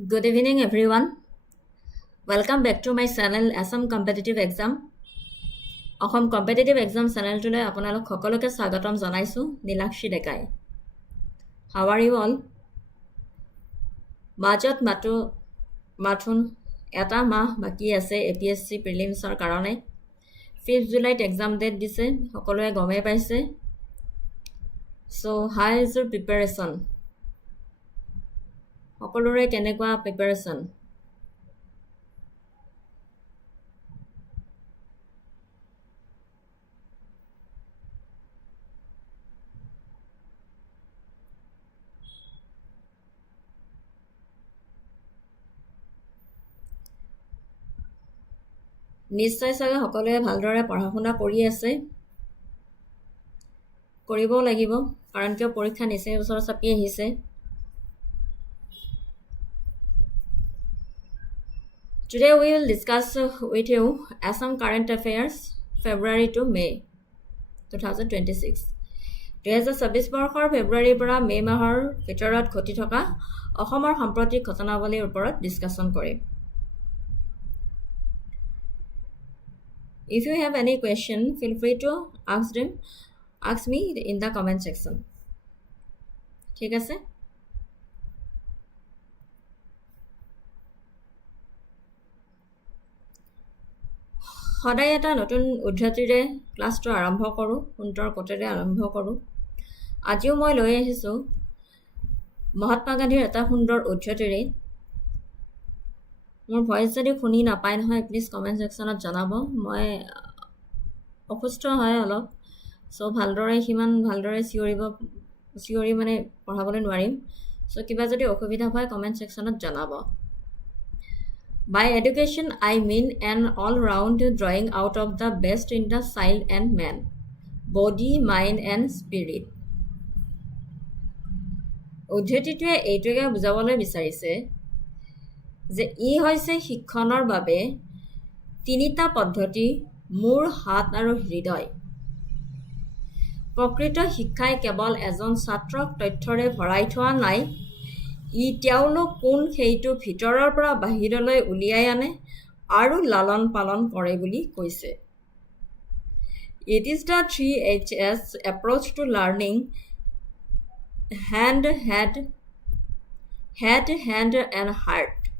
Good evening, everyone. Welcome back to my channel, Assam Competitive Exam. Assam competitive exam চেনেলটোলৈ আপোনালোক সকলোকে স্বাগতম জনাইছোঁ নীলাক্ষী ডেকাই হাউ আৰ ইউ অল মাজত মাথোন এটা মাহ বাকী আছে APSC প্ৰিলিমছৰ কাৰণে 5 জুলাইত এক্সাম ডেট দিছে সকলোৱে গমেই পাইছে চ' হাউ ইজ ইউৰ প্ৰিপাৰেশ্যন সকলোৰে কেনেকুৱা প্ৰিপাৰেশ্যন নিশ্চয় চাগে সকলোৱে ভালদৰে পঢ়া শুনা কৰি আছে কৰিব লাগিব কাৰণ কিয় পৰীক্ষা নিচেই ওচৰ চাপি আহিছে Today we will discuss with you Assam Current Affairs February to May 2026 2026 বৰ্ষৰ ফেব্ৰুৱাৰীৰ পৰা মে মাহৰ ভিতৰত ঘটি থকা অসমৰ সাম্প্ৰতিক ঘটনাৱলীৰ ওপৰত discussion Karim If you have any question, feel free to ask me in the comment section. ঠিক আছে সদায় এটা নতুন উদ্ধৃতিৰে ক্লাছটো আৰম্ভ কৰোঁ সুন্দৰ কোটেৰে আৰম্ভ কৰোঁ আজিও মই লৈ আহিছোঁ মহাত্মা গান্ধীৰ এটা সুন্দৰ উদ্ধৃতিৰে মোৰ ভয়েস যদি শুনি নাপায় নহয় প্লিজ কমেন্ট সেকশনত জনাব মই অসুস্থ হয় অলপ সো ভালদৰে সিমান ভালদৰে চিঞৰি মানে পঢ়াবলৈ নোৱাৰিম সো কিবা যদি অসুবিধা হয় কমেন্ট সেকশনত জনাব By education I mean an all-round drawing out of the best in the child and man body mind and spirit উদ্ধৃতিটোৱে এইটোকে বুজাবলৈ বিচাৰিছে যে ই হৈছে শিক্ষণৰ বাবে তিনিটা পদ্ধতি মূৰ হাত আৰু হৃদয় প্ৰকৃত শিক্ষাই কেৱল এজন ছাত্ৰক তথ্যৰে ভৰাই থোৱা নাই ই তেওঁলোক কোন সেইটো ভিতৰৰ পৰা বাহিৰলৈ উলিয়াই আনে আৰু লালন পালন কৰে বুলি কৈছে It is the 3H's approach to learning hand and heart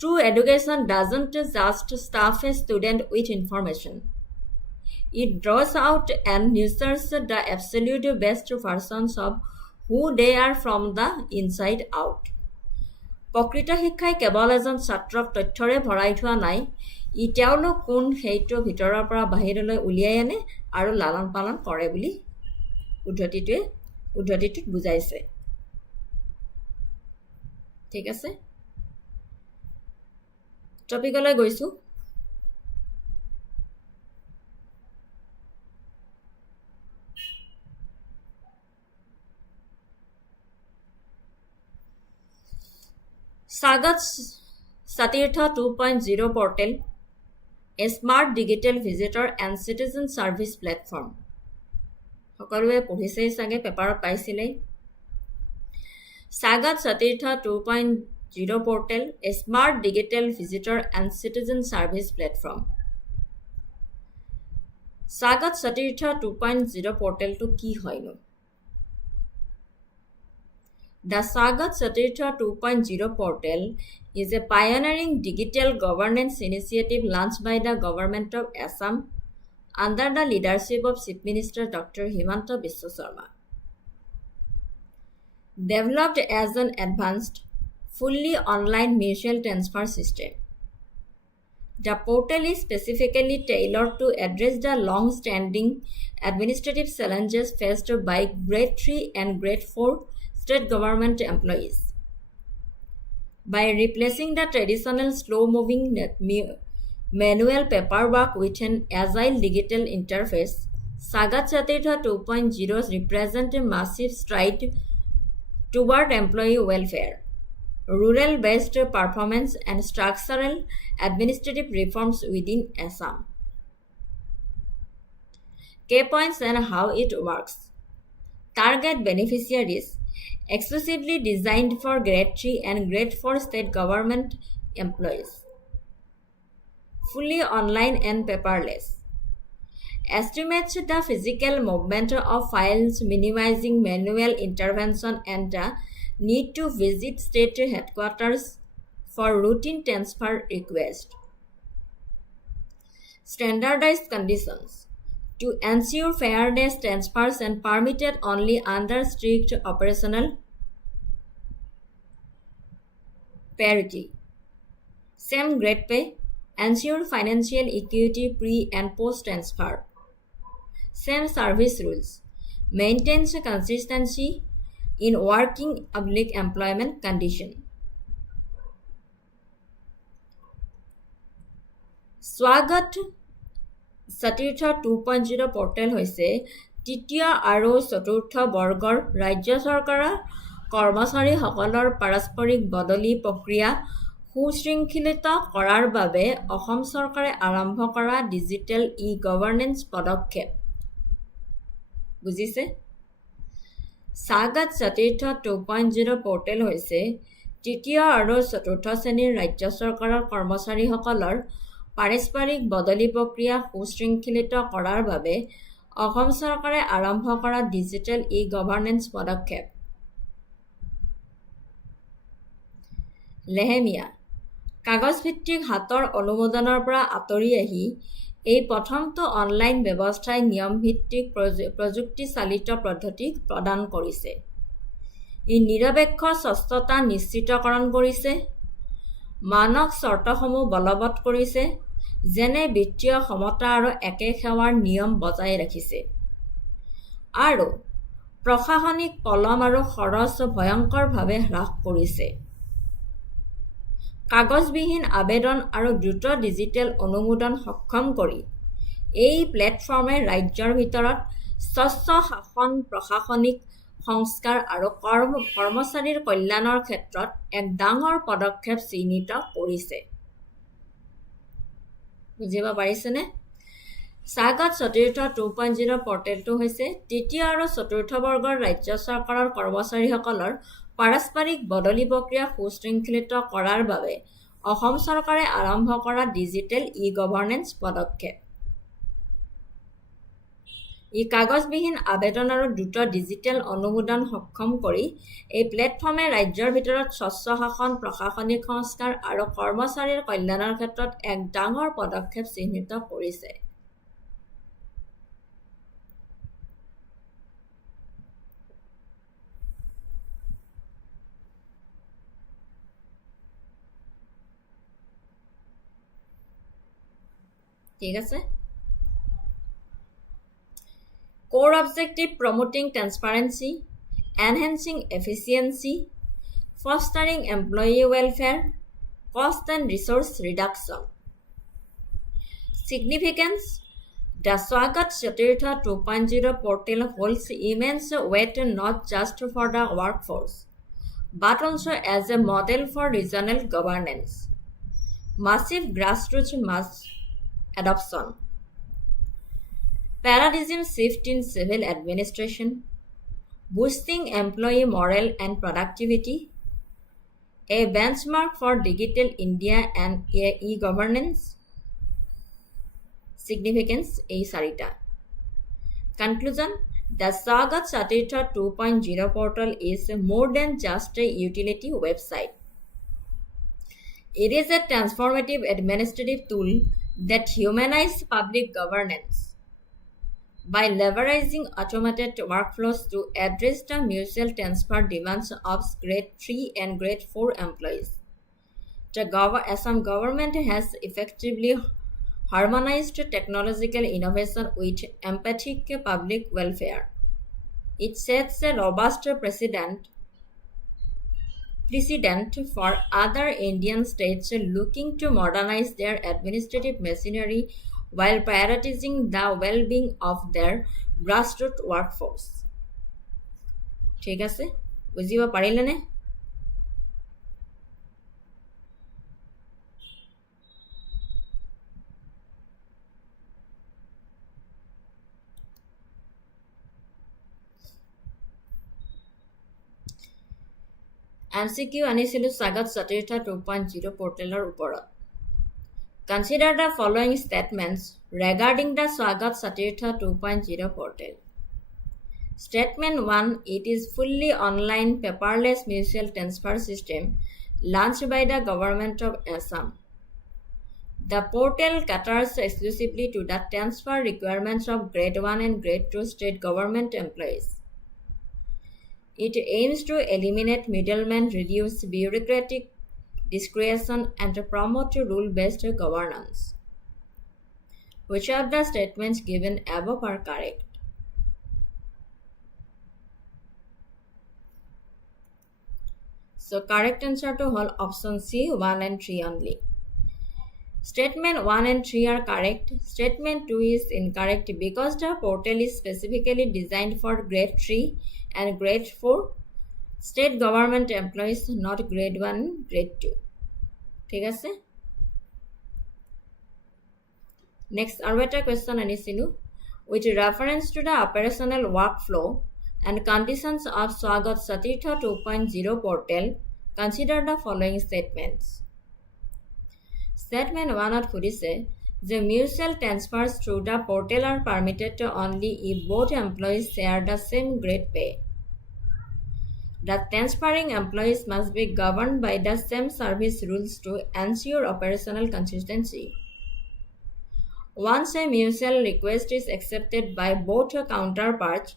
True education doesn't just stuff a student with information. It draws out and nurtures the absolute best versions of who they are from the inside out. প্ৰকৃত শিক্ষাই কেৱল এজন ছাত্ৰক তথ্যৰে ভৰাই থোৱা নাই ই তেওঁলোক কোন সেইটো ভিতৰৰ পৰা বাহিৰলৈ উলিয়াই আনে আৰু লালন পালন কৰে বুলি উদ্ধৃতিটোত বুজাইছে ঠিক আছে টপিকলৈ গৈছো Sagat Satirtha 2.0 portal a smart digital visitor and citizen service platform সকলোৱে পঢ়িছেই চাগে পেপাৰত পাইছিলে Sagat Satirtha 2.0 portal a smart digital visitor and citizen service platform Sagat Satirtha 2.0 portal to কি হয়নো The Sagat Satirtha 2.0 portal is a pioneering digital governance initiative launched by the government of Assam under the leadership of Chief Minister Dr. Himanta Biswa Sharma. Developed as an advanced, fully online mutual transfer system. The portal is specifically tailored to address the long-standing administrative challenges faced by Grade 3 and Grade 4 state government employees. By replacing the traditional slow-moving manual paperwork with an agile digital interface, Sagat Satirtha 2.0 represents a massive stride toward employee welfare, rural-based performance, and structural administrative reforms within Assam. Key points and how it works. Target beneficiaries exclusively designed for Grade 3 and Grade 4 state government employees. Fully online and paperless. Estimates the physical movement of files, minimizing manual intervention and the need to visit state headquarters for routine transfer requests. Standardized conditions. To ensure fairness, transfers and permitted only under strict operational parity. Same grade pay. Ensure financial equity pre and post transfer. Same service rules. Maintains consistency in working public employment condition. স্বাগত সতীৰ্থ 2.0 portal হৈছে তৃতীয় আৰু চতুৰ্থ বৰ্গৰ ৰাজ্য চৰকাৰৰ কৰ্মচাৰীসকলৰ পাৰস্পৰিক বদলি প্ৰক্ৰিয়া সুশৃংখলিত কৰাৰ বাবে অসম চৰকাৰে আৰম্ভ কৰা ডিজিটেল ই-গভৰ্নেন্স পদক্ষেপ বুজিছে স্বাগত সতীৰ্থ 2.0 পৰ্টেল হৈছে তৃতীয় আৰু চতুৰ্থ শ্ৰেণীৰ ৰাজ্য চৰকাৰৰ কৰ্মচাৰীসকলৰ পাৰস্পৰিক বদলি প্ৰক্ৰিয়া সুশৃংখলিত কৰাৰ বাবে অসম চৰকাৰে আৰম্ভ কৰা ডিজিটেল ই-গভৰ্নেন্স পদক্ষেপ লেহেমীয়া কাগজ ভিত্তিক হাতৰ অনুমোদনৰ পৰা আঁতৰি আহি এই প্ৰথমটো অনলাইন ব্যৱস্থাই নিয়ম ভিত্তিক প্ৰযুক্তি চালিত পদ্ধতি প্ৰদান কৰিছে ই নিৰপেক্ষ স্বচ্ছতা নিশ্চিতকৰণ কৰিছে মানক চৰ্তসমূহ বলবৎ কৰিছে যেনে বিত্তীয় সমতা আৰু একে সেৱাৰ নিয়ম বজাই ৰাখিছে আৰু প্ৰশাসনিক কলম আৰু খৰচ ভয়ংকৰভাৱে হ্ৰাস কৰিছে কাগজবিহীন আবেদন আৰু দ্ৰুত ডিজিটেল অনুমোদন সক্ষম কৰি এই প্লেটফৰ্মে ৰাজ্যৰ ভিতৰত স্বচ্ছ শাসন প্ৰশাসনিক সংস্কাৰ আৰু কৰ্মচাৰীৰ কল্যাণৰ ক্ষেত্ৰত এক ডাঙৰ পদক্ষেপ চিহ্নিত কৰিছে বুজিব পাৰিছেনে স্বাগত সতীৰ্থ 2.0 পৰ্টেলটো হৈছে তৃতীয় আৰু চতুৰ্থ বৰ্গৰ ৰাজ্য চৰকাৰৰ কৰ্মচাৰীসকলৰ পাৰস্পৰিক বদলি প্ৰক্ৰিয়া সুশৃংখলিত কৰাৰ বাবে অসম চৰকাৰে আৰম্ভ কৰা ডিজিটেল ই-গভৰ্নেন্স পদক্ষেপ ই কাগজবিহীন আবেদন আৰু দ্ৰুত ডিজিটেল অনুমোদন সক্ষম কৰি এই প্লেটফৰ্মে ৰাজ্যৰ ভিতৰত স্বচ্ছ শাসন প্ৰশাসনিক সংস্কাৰ আৰু কৰ্মচাৰীৰ কল্যাণৰ ক্ষেত্ৰত এক ডাঙৰ পদক্ষেপ চিহ্নিত কৰিছে ঠিক আছে Core objective promoting transparency, enhancing efficiency, fostering employee welfare, cost and resource reduction. Significance The Swagat Satirtha 2.0 portal holds immense weight not just for the workforce, but also as a model for regional governance. Massive grassroots mass adoption. Paradigm shift in civil administration, boosting employee morale and productivity, a benchmark for digital India and e-governance. Significance A Sarita. Conclusion The Swagat Satirtha 2.0 portal is more than just a utility website. It is a transformative administrative tool that humanizes public governance. By leveraging automated workflows to address the mutual transfer demands of Grade 3 and Grade 4 employees, the Assam government has effectively harmonized technological innovation with empathic public welfare. It sets a robust precedent for other Indian states looking to modernize their administrative machinery while prioritizing the well-being of their grassroots workforce. ঠিক আছে বুজিব পাৰিলেনে MCQ আনিছিলো স্বাগত সতীৰ্থ 2.0 portal ওপৰত. Consider the following statements regarding the Swagat Satirtha 2.0 portal. Statement 1. It is fully online paperless mutual transfer system launched by the government of Assam. The portal caters exclusively to the transfer requirements of grade 1 and grade 2 state government employees. It aims to eliminate middlemen, reduce bureaucratic discretion, and promote rule-based governance. Which of the statements given above are correct? So correct answer to all option C, 1 and 3 only. Statement 1 and 3 are correct. Statement 2 is incorrect because the portal is specifically designed for grade 3 and grade 4 state government employees, not grade 1 and grade 2. ঠিক আছে? Next, আৰু এটা question আনিছিলো. With reference to the operational workflow and conditions of Swagat Satirtha 2.0 portal, consider the following statements. Statement 1 ত সুধিছে যে mutual transfers through the portal are permitted only if both employees share the same grade pay. The transferring employees must be governed by the same service rules to ensure operational consistency. Once a mutual request is accepted by both counterparts,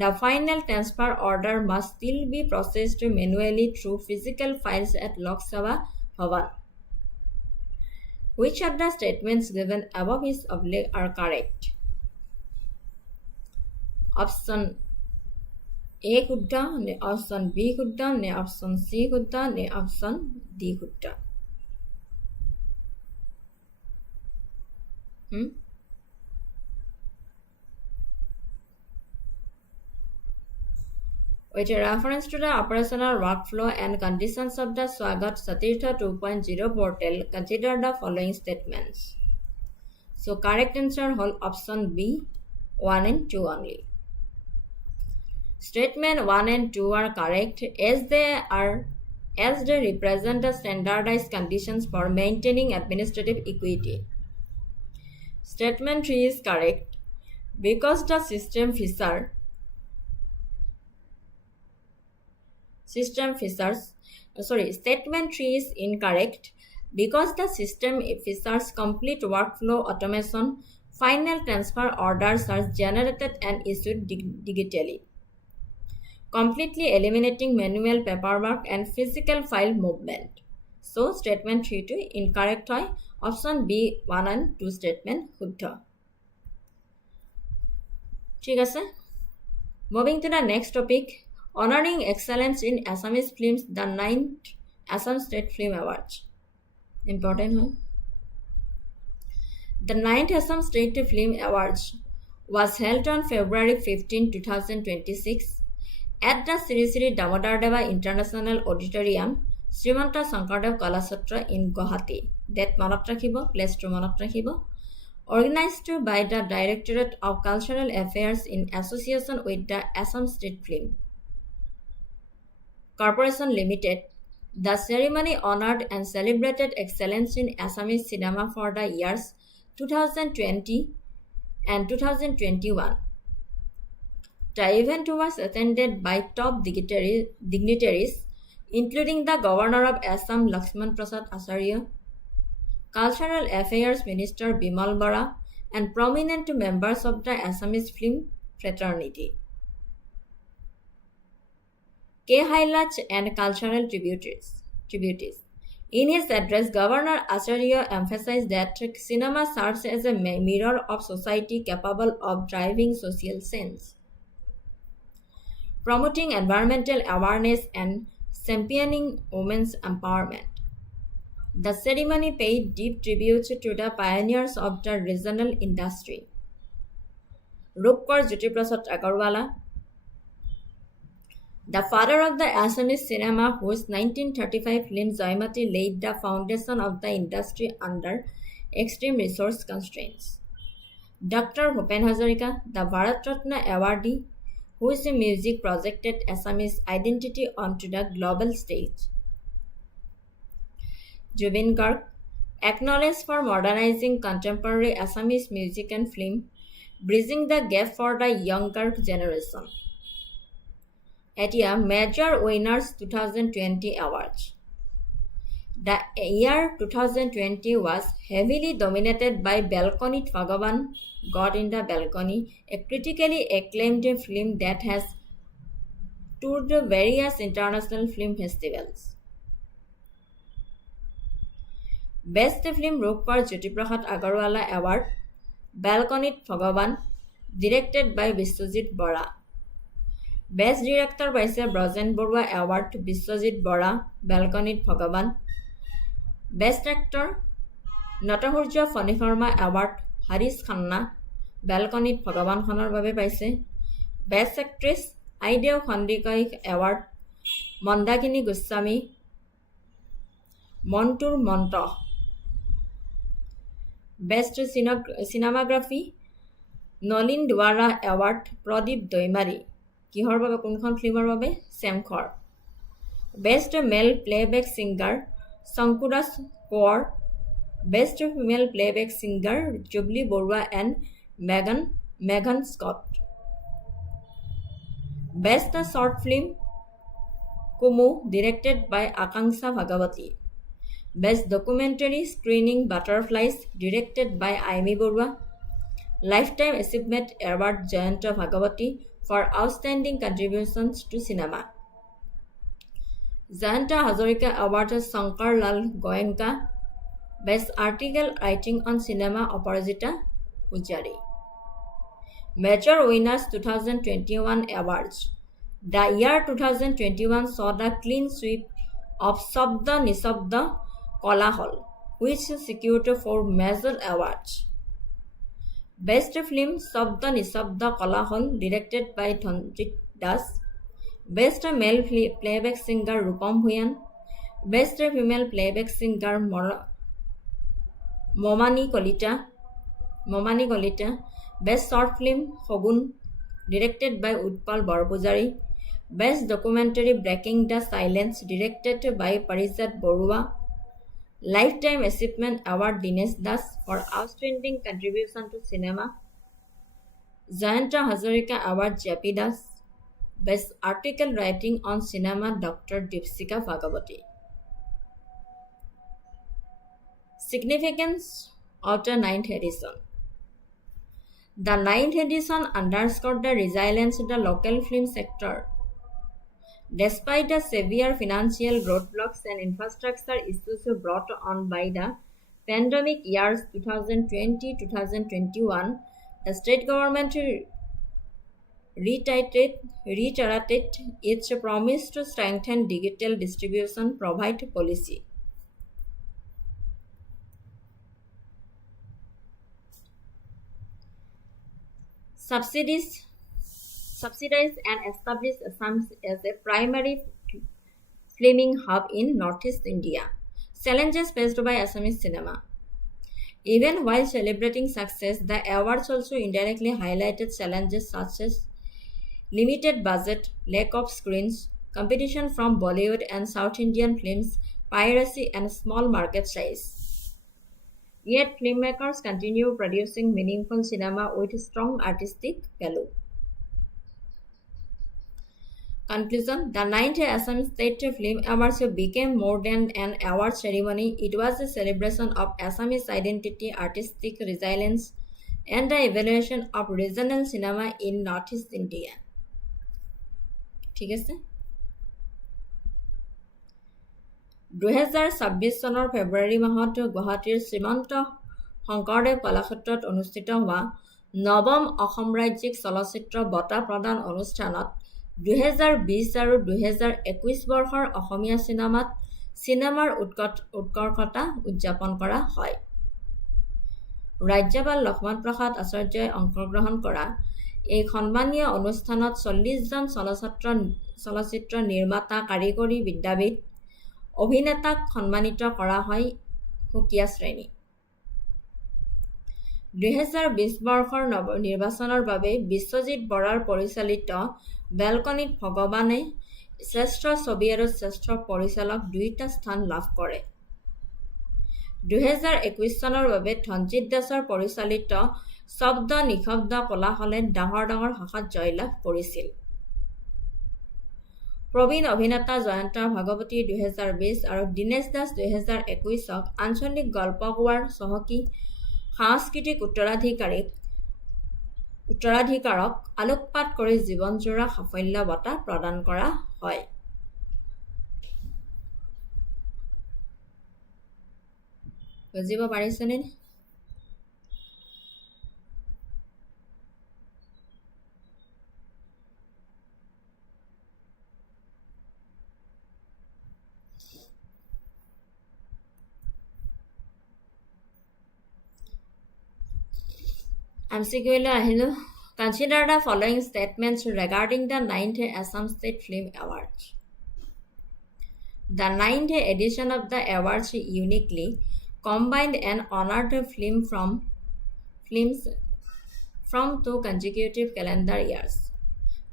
the final transfer order must still be processed manually through physical files at Lok Sabha Bhavan. Which of the statements given above is are correct? Option A শুদ্ধ নে option B শুদ্ধ নে option C শুদ্ধ নে option D শুদ্ধ? With reference to the operational workflow and conditions of the Swagat Satirtha 2.0 portal, consider the following statements. So correct answer whole option B, 1 and 2 only. Statement 1 and 2 are correct as they represent the standardized conditions for maintaining administrative equity. Statement 3 is correct because the Statement 3 is incorrect because the system features complete workflow automation. Final transfer orders are generated and issued digitally, completely eliminating manual paperwork and physical file movement. So statement 3 to incorrect hoy. Option B, 1 and 2 statement শুদ্ধ. ঠিক আছে? Moving to the next topic, honoring excellence in Assamese films, the 9th Assam State Film Awards. Important hoy. The 9th Assam State Film Awards was held on February 15, 2026 at the Sri Sri Damodar Deva International Auditorium, Srimanta Sankardev Kalakshetra in Guwahati. That manat rakhibo, place to manat rakhibo. Organized by the Directorate of Cultural Affairs in association with the Assam State Film Corporation Limited. The ceremony honored and celebrated excellence in Assamese cinema for the years 2020 and 2021. The event was attended by top dignitaries, including the Governor of Assam Lakshman Prasad Acharya, Cultural Affairs Minister Bimal Bora, and prominent members of the Assamese film fraternity. Highlights and cultural tributes. In his address, Governor Acharya emphasized that cinema serves as a mirror of society capable of driving social change, promoting environmental awareness and championing women's empowerment. The ceremony paid deep tribute to the pioneers of the regional industry. Rupkar Jyoti Prasad Agarwala, the father of the Assamese cinema, whose 1935 film Jaimati laid the foundation of the industry under extreme resource constraints. Dr. Bhupen Hazarika, the Bharat Ratna awardee, whose music projected Assamese identity onto the global stage. Jubin Garg, acknowledged for modernizing contemporary Assamese music and film, bridging the gap for the younger generation. Etia major winners 2020 awards. The year 2020 was heavily dominated by Balconit Bhagavan, God in the Balcony, a critically acclaimed film that has toured various international film festivals. Best Film Rupar Jyotiprasad Agarwala Award, Balconit Bhagavan, directed by Biswajit Bora. Best Director paise Brajen Borua Award Biswajit Bora, Balconit Bhagavan. Best Actor Natahurja Fani Pharma Award Haris Khanna, Balconit Bhagavan Khanor babe paise. Best Actress Aideo Khandikoi Award Mandakini Goswami, Montur Monto. Best Cinematography Nolin Dwara Award Pradeep Doimari, কিহৰ বাবে কোনখন ফিল্মৰ বাবে Semkhor. Best Male Playback Singer Sankudas Kaur. Best Female Playback Singer Jubilee Borua and Megan Scott. Best Short Film Kumu, directed by Akanksha Bhagawati. Best Documentary Screening Butterflies, directed by Aimi Borua. Lifetime Achievement Award Jayanta Bhagawati for outstanding contributions to cinema. Jayanta Hazarika Award Shankar Lal Goenka. Best Article Writing on Cinema Aparajita Pujari. Major Winners 2021 Awards. The year 2021 saw the clean sweep of Sabda Nisabda Kolahol, which secured 4 major awards. Best Film Sabda Nisabda Kolahol, directed by Dhanjit Das. Best Male Playback Singer Rupam Huyan. Best Female Playback Singer Momani Kolita. Best Short Film Shogun, directed by Utpal Barpujari. Best Documentary Breaking the Silence, directed by Parijat Borua. Lifetime Achievement Award Dinesh Das for outstanding contribution to cinema. Jayanta Hazarika Award J.P. Das. Best Article Writing on Cinema Dr. Deepsika Bhagawati. Significance of the 9th edition. The 9th edition underscored the resilience of the local film sector. Despite the severe financial roadblocks and infrastructure issues brought on by the pandemic years 2020-2021, the state government reiterated its promise to strengthen digital distribution provide policy. Subsidize and establish Assam as a primary filming hub in Northeast India. Challenges faced by Assamese cinema. Even while celebrating success, the awards also indirectly highlighted challenges such as limited budget, lack of screens, competition from Bollywood and South Indian films, piracy, and small market size. Yet, filmmakers continue producing meaningful cinema with strong artistic value. Conclusion. The 9th Assam State Film Awards became more than an award ceremony. It was a celebration of Assamese identity, artistic resilience, and the evaluation of regional cinema in Northeast India. ঠিক আছে 2026 চনৰ ফেব্ৰুৱাৰী মাহত গুৱাহাটীৰ শ্ৰীমন্ত শংকৰদেৱ কলাক্ষেত্ৰত অনুষ্ঠিত হোৱা নৱম অসম ৰাজ্যিক চলচ্চিত্ৰ বঁটা প্ৰদান অনুষ্ঠানত 2020 আৰু 2021 বৰ্ষৰ অসমীয়া চিনেমাৰ উৎকৰ্ষতা উদযাপন কৰা হয়। ৰাজ্যপাল লক্ষ্মণ প্ৰসাদ আচাৰ্যই অংশগ্ৰহণ কৰা এই সন্মানীয় অনুষ্ঠানত 40 জন চলচ্চিত্ৰ নিৰ্মাতা, কাৰিকৰী বিদ্যাবিদ, অভিনেতাক সন্মানিত কৰা হয় সুকীয়া শ্ৰেণী। 2020 বৰ্ষৰ নিৰ্বাচনৰ বাবে বিশ্বজিৎ বৰাৰ পৰিচালিত বেলকনিত ভগৱানে শ্ৰেষ্ঠ ছবি আৰু শ্ৰেষ্ঠ পৰিচালক দুয়োটা স্থান লাভ কৰে। 2021 চনৰ বাবে ধনজিৎ দাসৰ পৰিচালিত শব্দ নিঃশব্দ কোলাহলে ডাঙৰ ভাষাত জয়লাভ কৰিছিল। প্ৰবীণ অভিনেতা জয়ন্ত ভাগৱতী 2020 আৰু দীনেশ দাস 2021ক আঞ্চলিক গল্প কোৱাৰ চহকী সাংস্কৃতিক উত্তৰাধিকাৰক আলোকপাত কৰি জীৱনজোৰা সাফল্য বঁটা প্ৰদান কৰা হয়। বুজিব পাৰিছেনে? MCQ আহিলো। Consider the following statements regarding the 9th Assam State Film Awards. The 9th edition of the awards uniquely combined and honored films from 2 consecutive calendar years,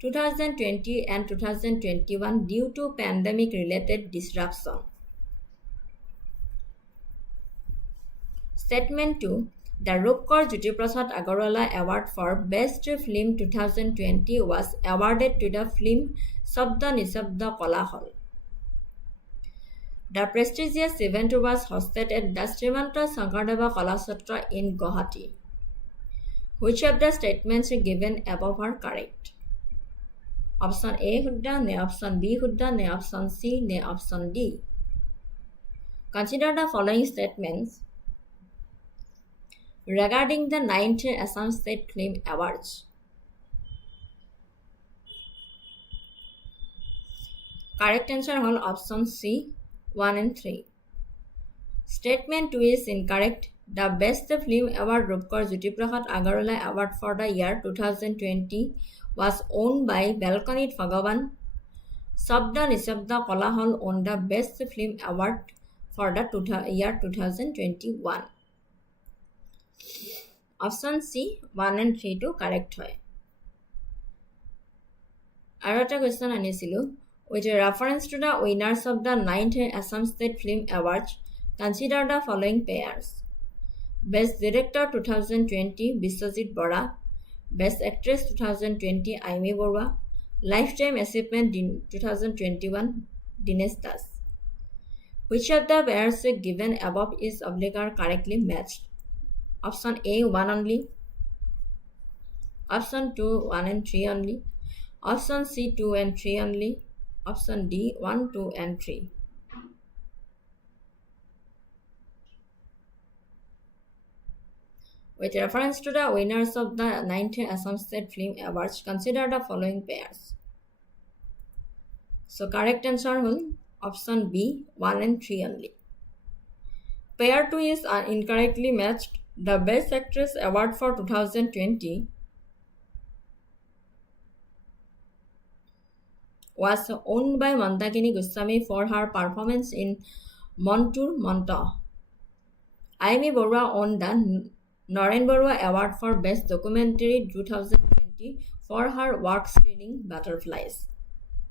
2020 and 2021, due to pandemic-related disruption. Statement 2. The Rupkar Jyoti Prasad Agarwala Award for Best Film 2020 was awarded to the film Shabda Nishabda Kolahal. The prestigious event was hosted at the Srimanta Shankardeva Kalakshetra in Guwahati. Which of the statements given above are correct? Option A Hudda, ne option B Hudda, ne option C, ne option D. Consider the following statements regarding the 9th Assam State Film Awards. Correct answer hol option C, 1 and 3. Statement 2 is incorrect. The Best Film Award Rupkar Jyoti Prasad Agarwala Award for the year 2020 was owned by Balkanit Bhagavan. Shabda Nishabda Kolahal won the Best Film Award for the year 2021. Option C, 1 and 3 to correct hoy. Aru eta question anisilu. With reference to the winners of the 9th Assam State Film Awards, consider the following pairs. Best Director 2020 Biswajit Bora, Best Actress 2020 Aimi Borwa, Lifetime Achievement 2021 Dinesh Das. Which of the pairs given above is correctly matched? Option A 1 only, option 2 1 and 3 only, option C 2 and 3 only, option D 1, 2 and 3. With reference to the winners of the 9th Assam State Film Awards, consider the following pairs. So correct answer will option B 1 and 3 only. Pair 2 is incorrectly matched. The Best Actress Award for 2020 was owned by Mandakini Goswami for her performance in Montur Monta. Aimi Borwa won the Naren Borwa Award for Best Documentary 2020 for her work screening Butterflies.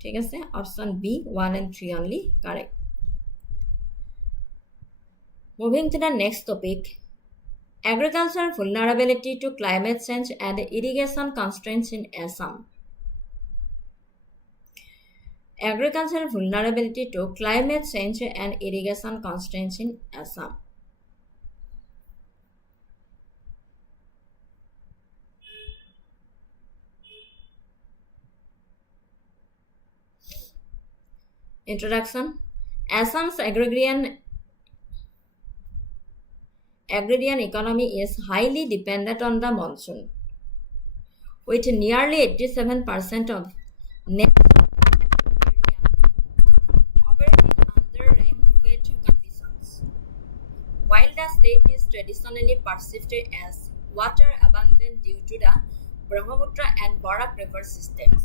ঠিক আছে, option B 1 and 3 only correct. Moving to the next topic. Agriculture vulnerability to climate change and irrigation constraints in Assam. Agriculture vulnerability to climate change and irrigation constraints in Assam. Introduction. Assam's agrarian economy is highly dependent on the monsoon, with nearly 87% of national area operating under rain-fed conditions. While the state is traditionally perceived as water abundant due to the Brahmaputra and Barak river systems,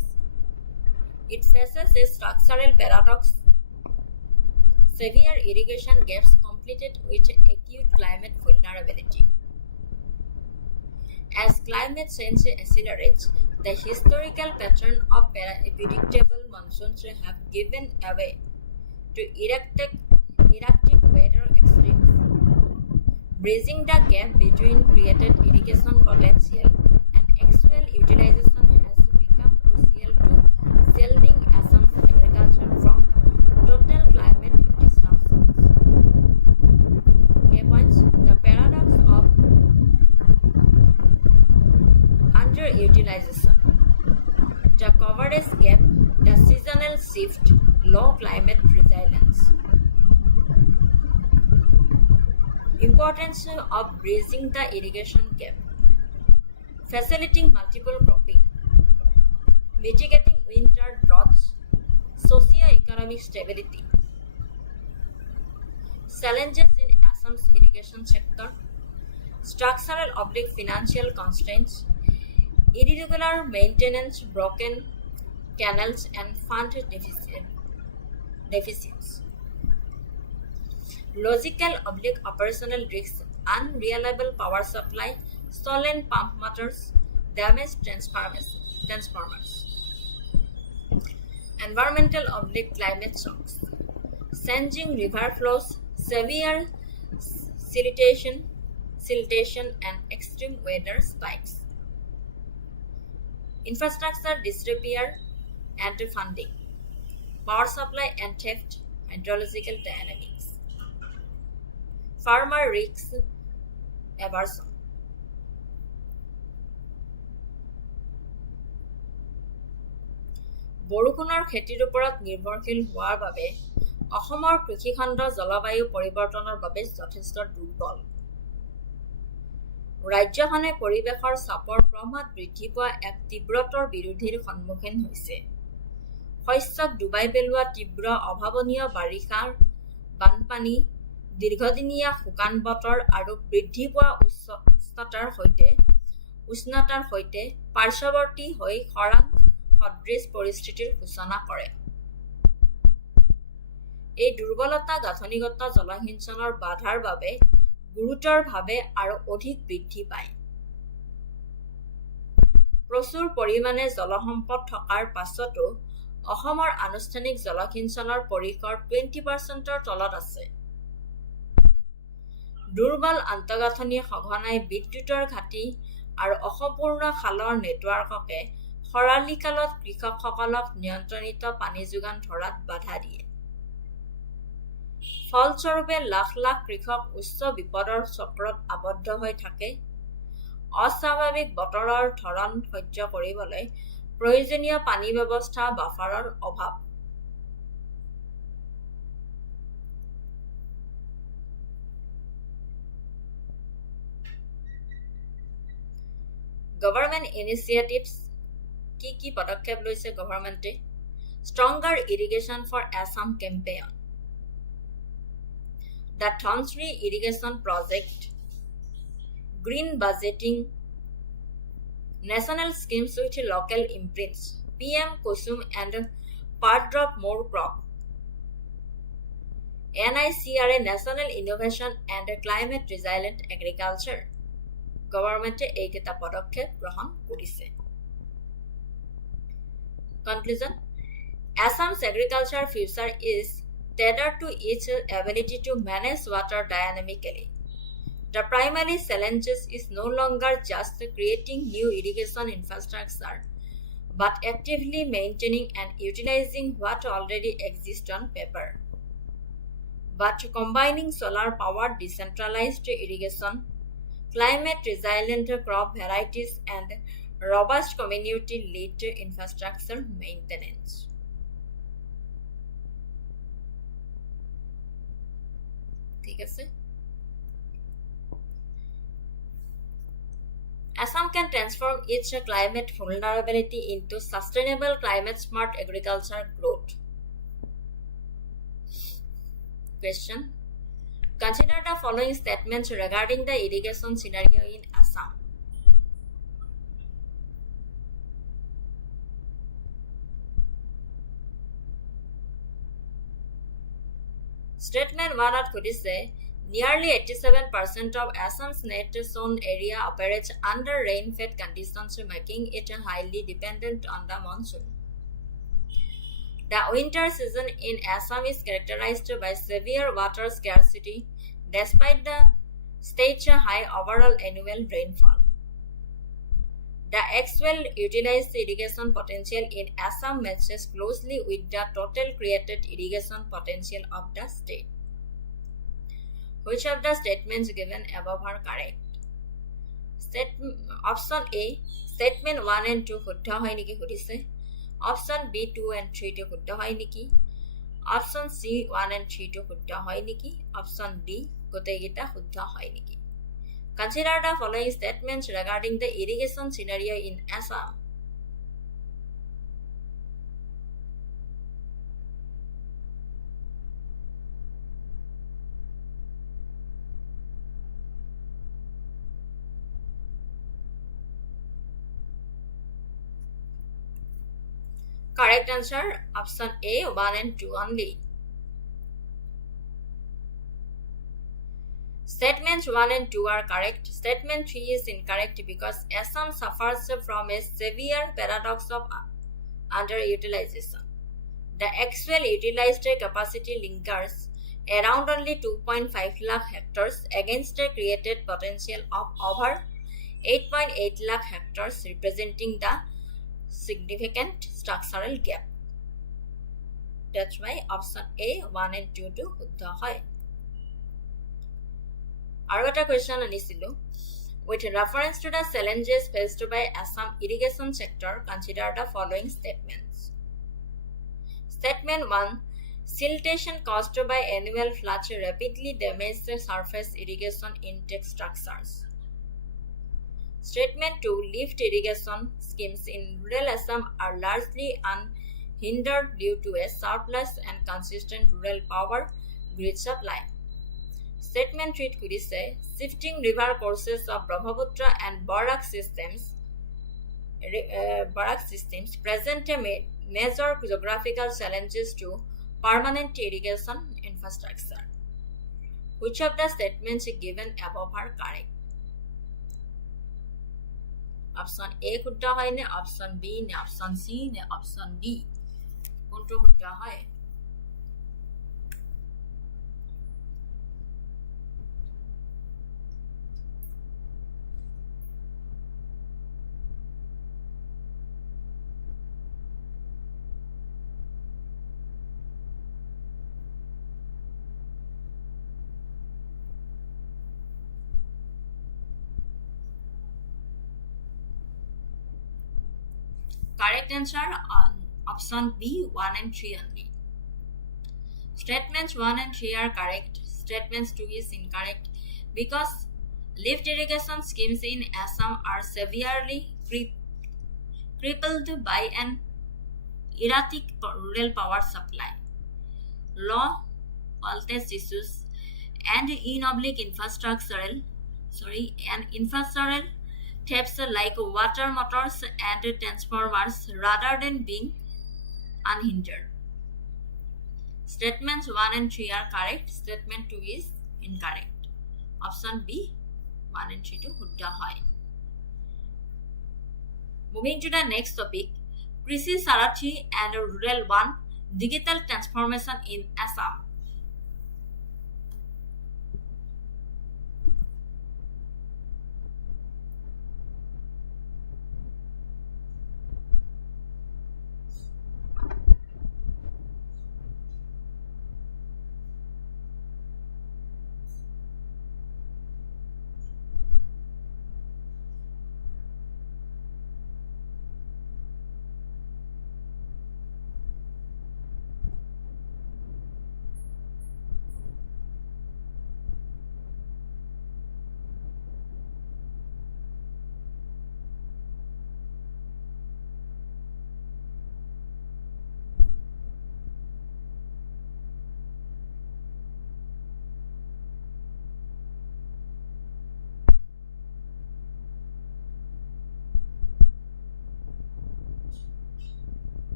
it faces a structural paradox. Severe irrigation gaps completed with acute climate vulnerability. climate change accelerates, the historical pattern of predictable monsoons have given way to erratic weather extremes. Bridging the gap between created irrigation potential and actual utilization has become crucial to shielding Assam's agriculture from total climate disruptions. Key points: the paradox of underutilization, the coverage gap, the seasonal shift, low climate resilience. Importance of bridging the irrigation gap: facilitating multiple cropping, mitigating winter droughts, socio-economic stability. Challenges in Assam's irrigation sector: structural/financial constraints, irregular maintenance, broken canals, and fund deficits. Logical/operational risks: unreliable power supply, stolen pump motors, damaged transformers. Environmental/climate shocks: changing river flows, severe siltation, and extreme weather spikes. Infrastructure disrepair and funding, power supply and theft, hydrological dynamics. Farmer risk aversion. বৰষুণৰ খেতিৰ ওপৰত নিৰ্ভৰশীল হোৱাৰ বাবে অসমৰ কৃষিখণ্ড জলবায়ু পৰিৱৰ্তনৰ বাবে যথেষ্ট দুৰ্বল। ৰাজ্যখনে পৰিৱেশৰ চাপৰ ক্ৰমাৎ বৃদ্ধি পোৱা এক তীব্ৰতৰ বিৰোধীৰ সন্মুখীন হৈছে। শস্যক ডুবাই পেলোৱা তীব্ৰ অভাৱনীয় বাৰিষাৰ বানপানী, দীৰ্ঘদিনীয়া শুকান বতৰ আৰু বৃদ্ধি পোৱা উষ্ণতাৰ সৈতে পাৰ্শ্বৱৰ্তী হৈ খৰাং সদৃশ পৰিস্থিতিৰ সূচনা কৰে। এই দুৰ্বলতা গাঁথনিগত জলসিঞ্চনৰ বাধাৰ বাবে গুৰুতৰভাৱে আৰু অধিক বৃদ্ধি পায়। প্ৰচুৰ পৰিমাণে জলসম্পদ থকাৰ পাছতো অসমৰ আনুষ্ঠানিক জলসিঞ্চনৰ পৰিসৰ 20%ৰ তলত আছে। দুৰ্বল আন্তঃগাঁথনিয়ে সঘনাই বিদ্যুৎৰ ঘাটি আৰু অসম্পূৰ্ণ খালৰ নেটৱৰ্ককে খৰালি কালত কৃষকসকলক নিয়ন্ত্ৰণিত পানী যোগান ধৰাত বাধা দিয়ে। ফলস্বৰূপে লাখ লাখ কৃষক উচ্চ বিপদৰ চক্ৰত আবদ্ধ হৈ থাকে। অস্বাভাৱিক বতৰৰ ধৰণ সহ্য কৰিবলৈ প্ৰয়োজনীয় পানী ব্যৱস্থা বাফাৰৰ অভাৱ। গভৰ্ণমেণ্ট ইনিচিয়েটিভছ: কি পদক্ষেপ লৈছে গভৰ্ণমেণ্টে? Stronger irrigation for Assam campaign, the Dhansiri irrigation project, green budgeting, national schemes with local imprints, PM Kusum and part drop more crop, NICRA national innovation and climate resilient agriculture. গভৰ্ণমেণ্টে এইকেইটা পদক্ষেপ গ্ৰহণ কৰিছে। Conclusion: Assam's agriculture future is tethered to its ability to manage water dynamically. The primary challenge is no longer just creating new irrigation infrastructure, but actively maintaining and utilizing what already exists on paper. But combining solar-powered decentralized irrigation, climate-resilient crop varieties, and robust community-led infrastructure maintenance. ঠিক আছে? Assam can transform its climate vulnerability into sustainable climate-smart agriculture growth. Question: consider the following statements regarding the irrigation scenario in Assam. Statement 1 সুধিছে, Nearly 87% of Assam's net zone area operates under rain-fed conditions, making it highly dependent on the monsoon. The winter season in Assam is characterized by severe water scarcity despite the state's high overall annual rainfall. The actual utilized irrigation potential in Assam matches closely with the total created irrigation potential of the state. Which of the statements given above are correct? Option A, statement 1 and 2 শুদ্ধ হয় নেকি সুধিছে। Option B 2 and 3 টো শুদ্ধ হয় নেকি? Option C 1 and 3 টো শুদ্ধ হয় নেকি? Option D গোটেইকেইটা শুদ্ধ হয় নেকি? Consider the following statements regarding the irrigation scenario in Assam. Correct answer, option A, 1 and 2 only. Statements 1 and 2 are correct. Statement 3 is incorrect because Assam suffers from a severe paradox of underutilization. The actual utilized capacity lingers around only 2.5 lakh hectares against a created potential of over 8.8 lakh hectares, representing the significant structural gap. That's why option A, 1 and 2 to শুদ্ধ হয়। আৰু এটা question আনিছিলো। With reference to the challenges faced by Assam irrigation sector, consider the following statements. Statement 1, siltation caused by annual floods rapidly damage the surface irrigation intake structures. Statement 2, lift irrigation schemes in rural Assam are largely unhindered due to a surplus and consistent rural power grid supply. Statement 3 could say, shifting river courses of Brahmaputra and Barak systems present a major geographical challenges to permanent irrigation infrastructure. Which of the statements given above are correct? Option A শুদ্ধ হয় নে, option B নে, option C নে, option D কোনটো শুদ্ধ হয়? Correct answer on option B, 1 and 3 only. Statements 1 and 3 are correct. Statements 2 is incorrect because lift irrigation schemes in Assam are severely crippled by an erratic rural power supply, low voltage issues, and infrastructural thefts like water motors and transformers rather than being unhindered. Statements 1 and 3 are correct. Statement 2 is incorrect. Option B, 1 and 3 to শুদ্ধ হয়। Moving to the next topic, Krishi Sarathi and Rural 1, Digital Transformation in Assam.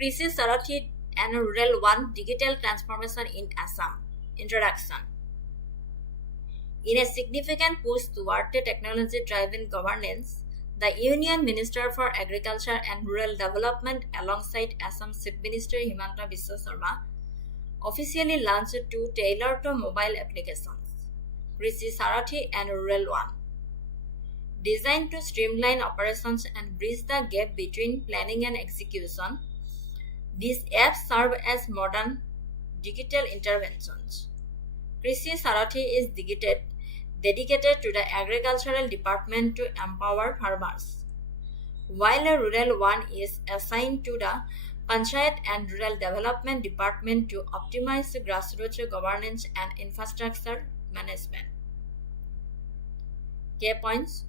Krishi Sarathi and Rural 1 Digital Transformation in Assam. Introduction. In a significant push toward the technology-driven governance, the Union Minister for Agriculture and Rural Development alongside Assam Chief Minister Himanta Biswa Sharma officially launched two tailor-to-mobile applications, Krishi Sarathi and Rural 1. Designed to streamline operations and bridge the gap between planning and execution, these apps serve as modern digital interventions. Krishi Sarathi is dedicated to the Agricultural Department to empower farmers, while Rural 1 is assigned to the Panchayat and Rural Development Department to optimize grassroots governance and infrastructure management. Key points.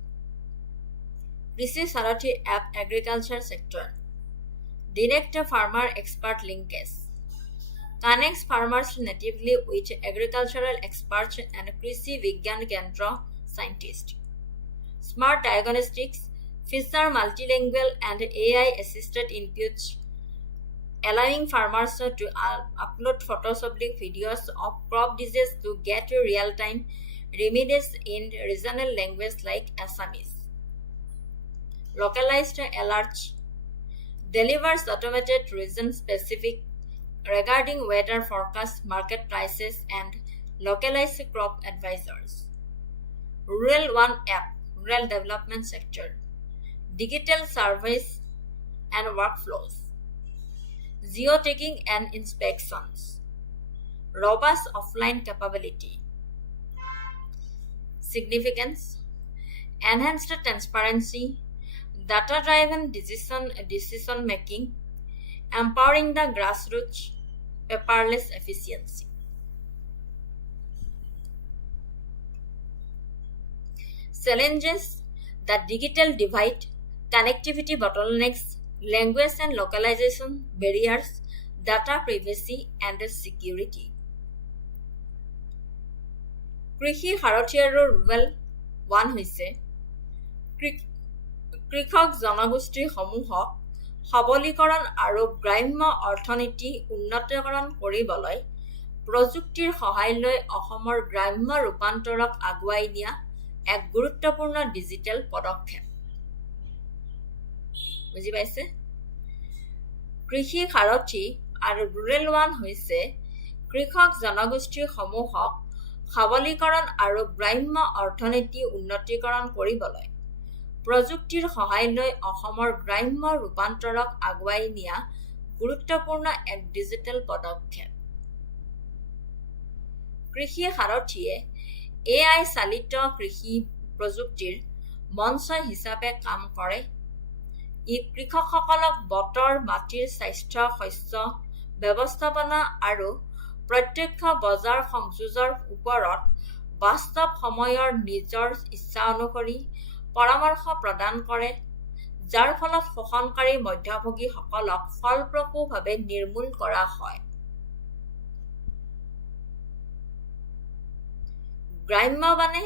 Krishi Sarathi app agriculture sector. Direct farmer expert linkage. Connects farmers natively with agricultural experts and Krishi Vigyan Kendra scientists. Smart diagnostics, feature multilingual and AI-assisted inputs, allowing farmers to upload photos of the videos of crop disease to get real-time remedies in regional language like Assamese. Localized alerts delivers automated region-specific regarding weather forecasts, market prices, and localized crop advisors. Rural 1 app, rural development sector, digital surveys and workflows, geotagging and inspections, robust offline capability. Significance, enhanced transparency, data-driven decision-making, empowering the grassroots, paperless efficiency. Challenges, the digital divide, connectivity bottlenecks, language and localization barriers, data privacy, and security. Krishi Sarathi আৰু Rural 1 হৈছে কৃষক জনগোষ্ঠীসমূহক সবলীকৰণ আৰু গ্ৰাম্য অৰ্থনীতি উন্নতকৰণ কৰিবলৈ প্ৰযুক্তিৰ সহায় লৈ অসমৰ গ্ৰাম্য ৰূপান্তৰক আগুৱাই নিয়া এক গুৰুত্বপূৰ্ণ ডিজিটেল পদক্ষেপ। বুজি পাইছে? কৃষি সাৰথী আৰু ৰুৰেল 1 হৈছে কৃষক জনগোষ্ঠীসমূহক সবলীকৰণ আৰু গ্ৰাম্য অৰ্থনীতি উন্নতিকৰণ কৰিবলৈ প্ৰযুক্তিৰ সহায় লৈ অসমৰ গ্ৰাম্য ৰূপান্তৰক আগুৱাই নিয়া গুৰুত্বপূৰ্ণ এক ডিজিটেল পদক্ষেপ। কৃষি সাৰথীয়ে AI চালিত কৃষি প্ৰযুক্তিৰ মঞ্চ হিচাপে কাম কৰে। ই কৃষকসকলক বতৰ, মাটিৰ স্বাস্থ্য, শস্য ব্যৱস্থাপনা আৰু প্ৰত্যক্ষ বজাৰ সংযোগৰ ওপৰত বাস্তৱ সময়ৰ নিজৰ ইচ্ছা অনুসৰি পৰামৰ্শ প্ৰদান কৰে, যাৰ ফলত শোষণকাৰী মধ্যভোগীসকলক ফলপ্ৰসূভাৱে নিৰ্মূল কৰা হয়। গ্ৰাম্যবানে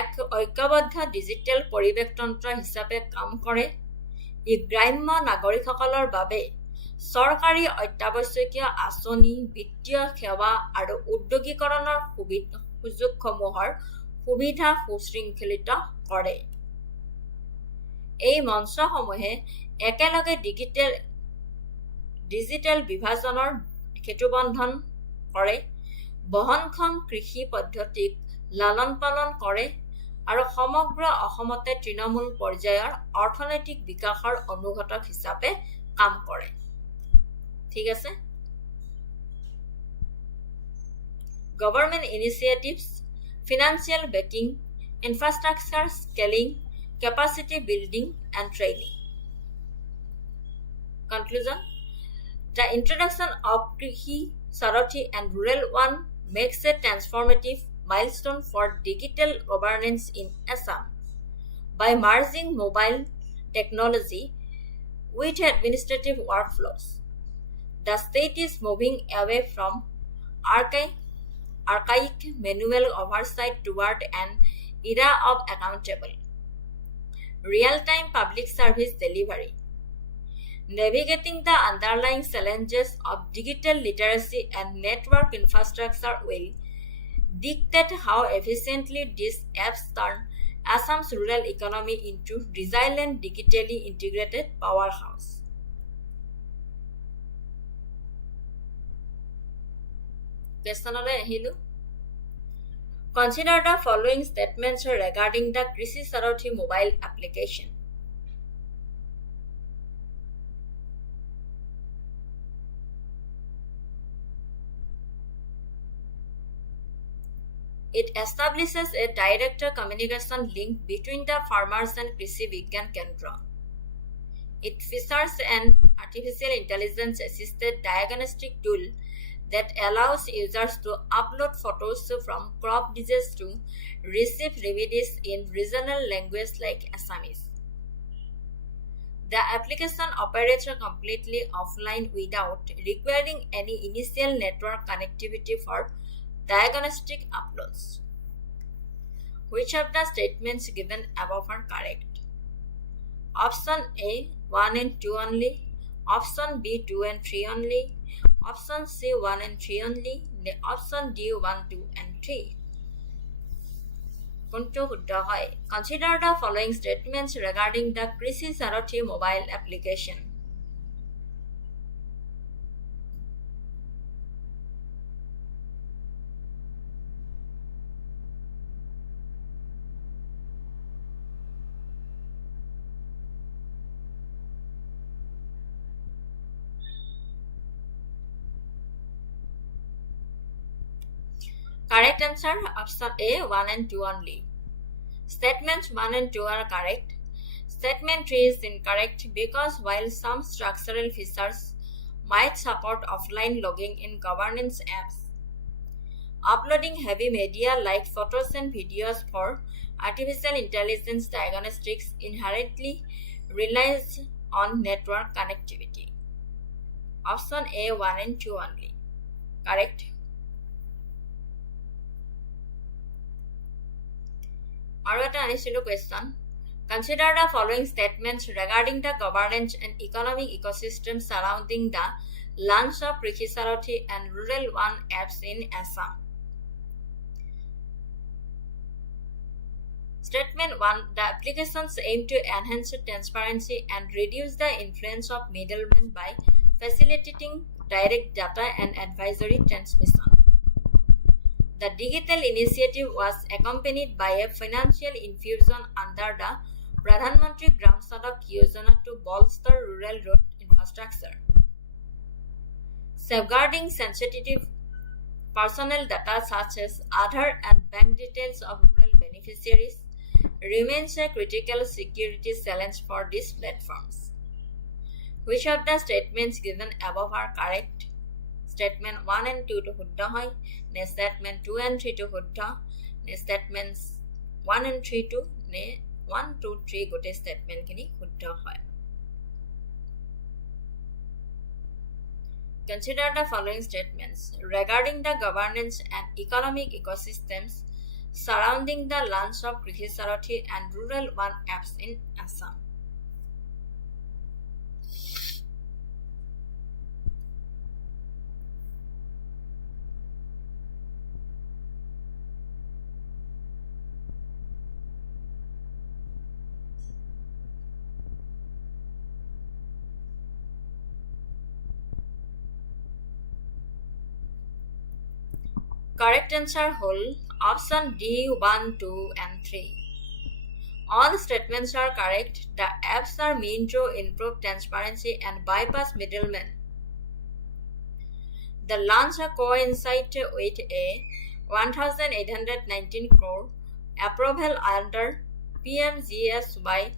এক ঐক্যবদ্ধ ডিজিটেল পৰিৱেশতন্ত্ৰ হিচাপে কাম কৰে। ই গ্ৰাম্য নাগৰিকসকলৰ বাবে চৰকাৰী অত্যাৱশ্যকীয় আঁচনি, বিত্তীয় সেৱা আৰু উদ্যোগীকৰণৰ সুযোগসমূহৰ সুবিধা সুশৃংখলিত কৰে। এই মঞ্চসমূহে একেলগে ডিজিটেল বিভাজনৰ সেতুবন্ধন কৰে, বহনক্ষম কৃষি পদ্ধতিক লালন পালন কৰে আৰু সমগ্ৰ অসমতে তৃণমূল পৰ্যায়ৰ অৰ্থনৈতিক বিকাশৰ অনুঘটক হিচাপে কাম কৰে। ঠিক আছে? Government initiatives, financial baking, infrastructure scaling, capacity building and training. Conclusion. The introduction of Krishi Sarathi and Rural 1 makes a transformative milestone for digital governance in Assam. By merging mobile technology with administrative workflows, the state is moving away from archaic manual oversight toward an era of accountable real-time public service delivery. Navigating the underlying challenges of digital literacy and network infrastructure will dictate how efficiently these apps turn Assam's rural economy into resilient, digitally integrated powerhouse. Question ahilu. Consider the following statements regarding the Krishi Sarathi mobile application. It establishes a direct communication link between the farmers and Krishi Vigyan Kendra. It features an artificial intelligence assisted diagnostic tool that allows users to upload photos from crop disease to receive remedies in regional language like Assamese. The application operates completely offline without requiring any initial network connectivity for diagnostic uploads. Which of the statements given above are correct? Option A, 1 and 2 only. Option B, 2 and 3 only. Option C, 1 and 3 only. Option D, 1, 2 and 3. Consider the following statements regarding the Krishi Sarathi mobile application. Correct answer, option A, 1 and 2 only. Statements 1 and 2 are correct. Statement 3 is incorrect because while some structural features might support offline logging in governance apps, uploading heavy media like photos and videos for artificial intelligence diagnostics inherently relies on network connectivity. Option A, 1 and 2 only. Correct. Question. Consider the following statements regarding the governance and economic ecosystem surrounding the launch of Krishi Sarathi and Rural One apps in Assam. Statement 1. The applications aim to enhance transparency and reduce the influence of middlemen by facilitating direct data and advisory transmission. The digital initiative was accompanied by a financial infusion under the Pradhan Mantri Gram Sadak Yojana to bolster rural road infrastructure. Safeguarding sensitive personal data such as Aadhaar and bank details of rural beneficiaries remains a critical security challenge for these platforms. Which of the statements given above are correct? Statement 1 and 2 to Huddha hoy, ne statement 2 and 3 to Huddha, ne statements 1 and 3 to ne 1, 2, 3 gote statement kini Huddha hoy. Consider the following statements regarding the governance and economic ecosystems surrounding the launch of Krishi Sarathi and Rural One apps in Assam. Correct answer whole. Option D, 1, 2 and 3. All statements are correct. The apps are meant to improve transparency and bypass middlemen. The launch coincided with a 1,819 crore approval under PMGSY.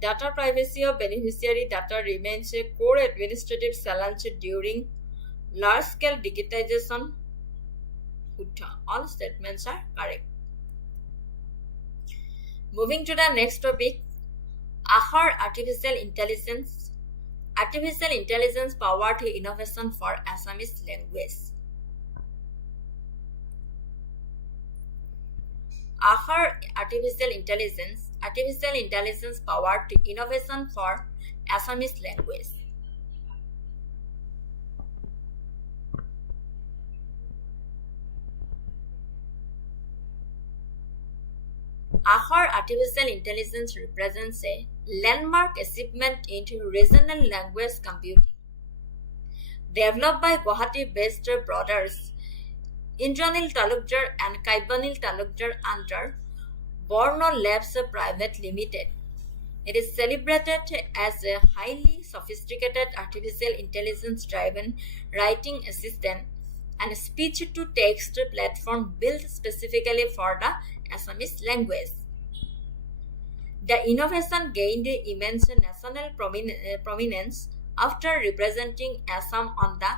Data privacy of beneficiary data remains a core administrative challenge during large-scale digitization. All statements are correct. Moving to the next topic, Ahar Artificial Intelligence. Artificial Intelligence powered innovation for Assamese language. Ahar Artificial Intelligence powered innovation for Assamese language. Ahar artificial intelligence represents a landmark achievement in regional language computing. Developed by Guwahati-based brothers Indranil Talukdar and Kaibanil Talukdar under Borno Labs Private Limited. It is celebrated as a highly sophisticated artificial intelligence-driven writing assistant and speech-to-text platform built specifically for the Assamese language. The innovation gained immense national prominence after representing Assam on the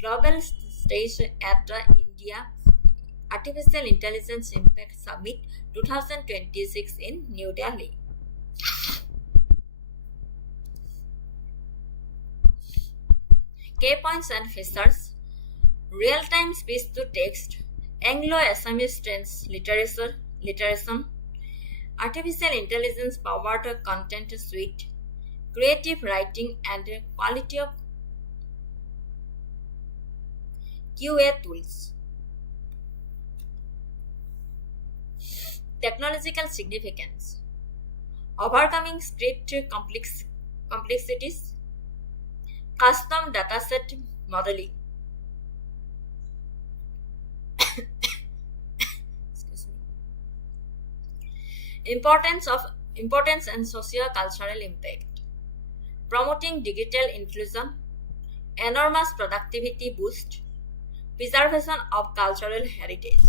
global stage at the India Artificial Intelligence Impact Summit 2026 in New Delhi. Key points and features: real-time speech-to-text, Anglo-Assamese transliteration, artificial intelligence-powered content suite, creative writing, and quality of QA tools. Technological significance: overcoming script complexities, custom dataset modeling. Importance and socio-cultural impact: promoting digital inclusion, enormous productivity boost, preservation of cultural heritage.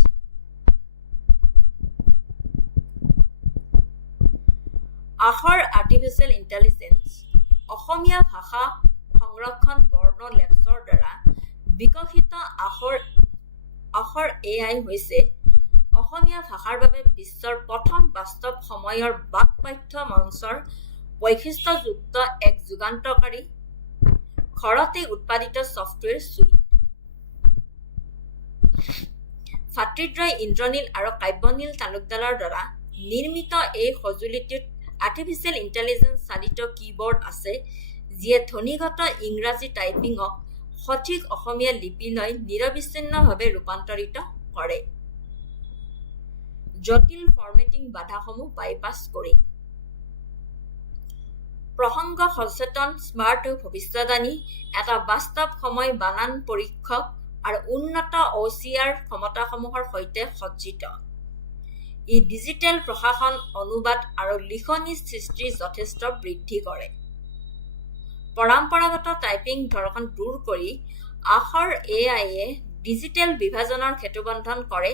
Ahar artificial intelligence অসমীয়া ভাষা সংৰক্ষণ বৰ্ণ লেবছৰ দ্বাৰা বিকশিত আখৰ AI হৈছে অসমীয়া ভাষাৰ বাবে বিশ্বৰ প্ৰথম বাস্তৱ সময়ৰ বাকপাঠ্য মঞ্চৰ বৈশিষ্ট্যযুক্ত এক যুগান্তকাৰী ঘৰতে উৎপাদিত ছফ্টৱেৰ সুইট। ভাতৃদ্বয় ইন্দ্ৰনীল আৰু কাব্যনীল তালুকদাৰৰ দ্বাৰা নিৰ্মিত এই সঁজুলিটোত আৰ্টিফিচিয়েল ইণ্টেলিজেন্স চালিত কীবৰ্ড আছে যিয়ে ধ্বনিগত ইংৰাজী টাইপিঙক সঠিক অসমীয়া লিপিলৈ নিৰবিচ্ছিন্নভাৱে ৰূপান্তৰিত কৰে, জটিল ফৰ্মেটিং বাধাসমূহ বাইপাছ কৰি। প্ৰসংগ সচেতন স্মাৰ্ট ভৱিষ্যদ্বাণী এটা বাস্তৱ সময় বানান পৰীক্ষক আৰু উন্নত OCR ক্ষমতাসমূহৰ সৈতে সজ্জিত। ই ডিজিটেল প্ৰশাসন, অনুবাদ আৰু লিখনি সৃষ্টি যথেষ্ট বৃদ্ধি কৰে। পৰম্পৰাগত টাইপিং ধৰণ দূৰ কৰি আখৰ AIয়ে ডিজিটেল বিভাজনৰ সেতুবন্ধন কৰে,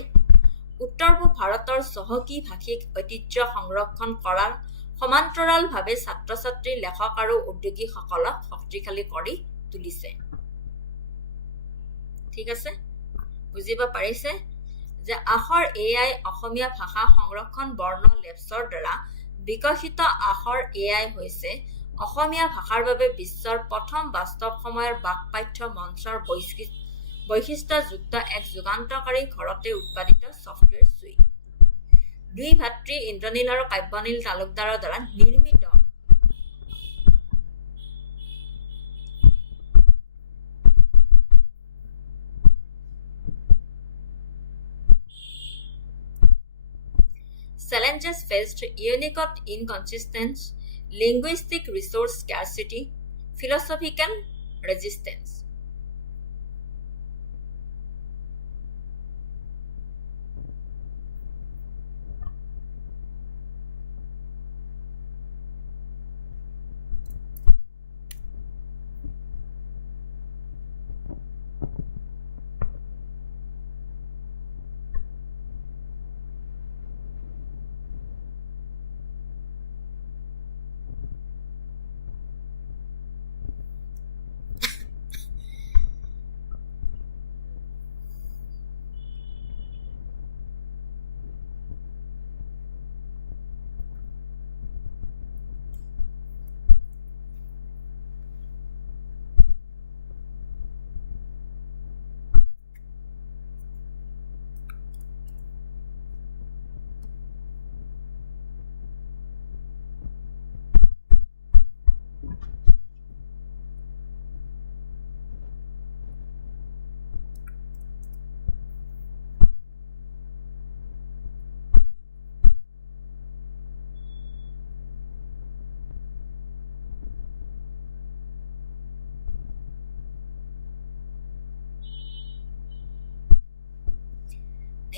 উত্তৰ-পূব ভাৰতৰ চহকী ভাষিক ঐতিহ্য সংৰক্ষণ কৰাৰ সমান্তৰালভাৱে ছাত্ৰ-ছাত্ৰী, লেখক আৰু উদ্যোগীসকলক শক্তিশালী কৰি তুলিছে। ঠিক আছে, বুজিব পাৰিছে যে আখৰ AI অসমীয়া ভাষা সংৰক্ষণ বৰ্ণ লেবছৰ দ্বাৰা বিকশিত আখৰ AI হৈছে অসমীয়া ভাষাৰ বাবে বিশ্বৰ প্ৰথম বাস্তৱ সময়ৰ বাকপাঠ্য মঞ্চৰ বৈশিষ্ট্যযুক্ত এক যুগান্তকাৰী ঘৰতে উৎপাদিত ছফ্টৱেৰ সুইট। দুই ভাতৃ ইন্দ্ৰনীল আৰু কাব্যনীল তালুকদাৰৰ দ্বাৰা নিৰ্মিত challenges faced: unique inconsistency, linguistic resource scarcity, philosophical resistance.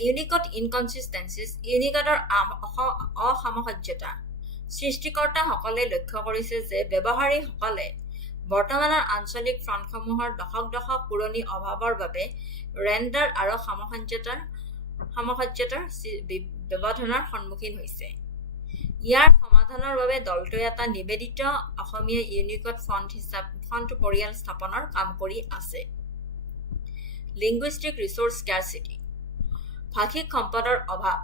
ইউনিকড ইনকনসিষ্টেন্সিছ ইউনিকডৰ অসামঞ্জস্যতা সৃষ্টিকৰ্তাসকলে লক্ষ্য কৰিছে যে ব্যৱহাৰকাৰীসকলে বৰ্তমানৰ আঞ্চলিক ফ্ৰণ্টসমূহৰ দশক পুৰণি অভাৱৰ বাবে ৰেণ্ডাৰ আৰু সামঞ্জস্যতাৰ ব্যৱধানৰ সন্মুখীন হৈছে। ইয়াৰ সমাধানৰ বাবে দলটোৱে এটা নিবেদিত অসমীয়া ইউনিকড ফণ্ট পৰিয়াল স্থাপনৰ কাম কৰি আছে। লিংগুইষ্টিক ৰিচোৰ্চ স্কাৰচিটি ভাষিক সম্পদৰ অভাৱ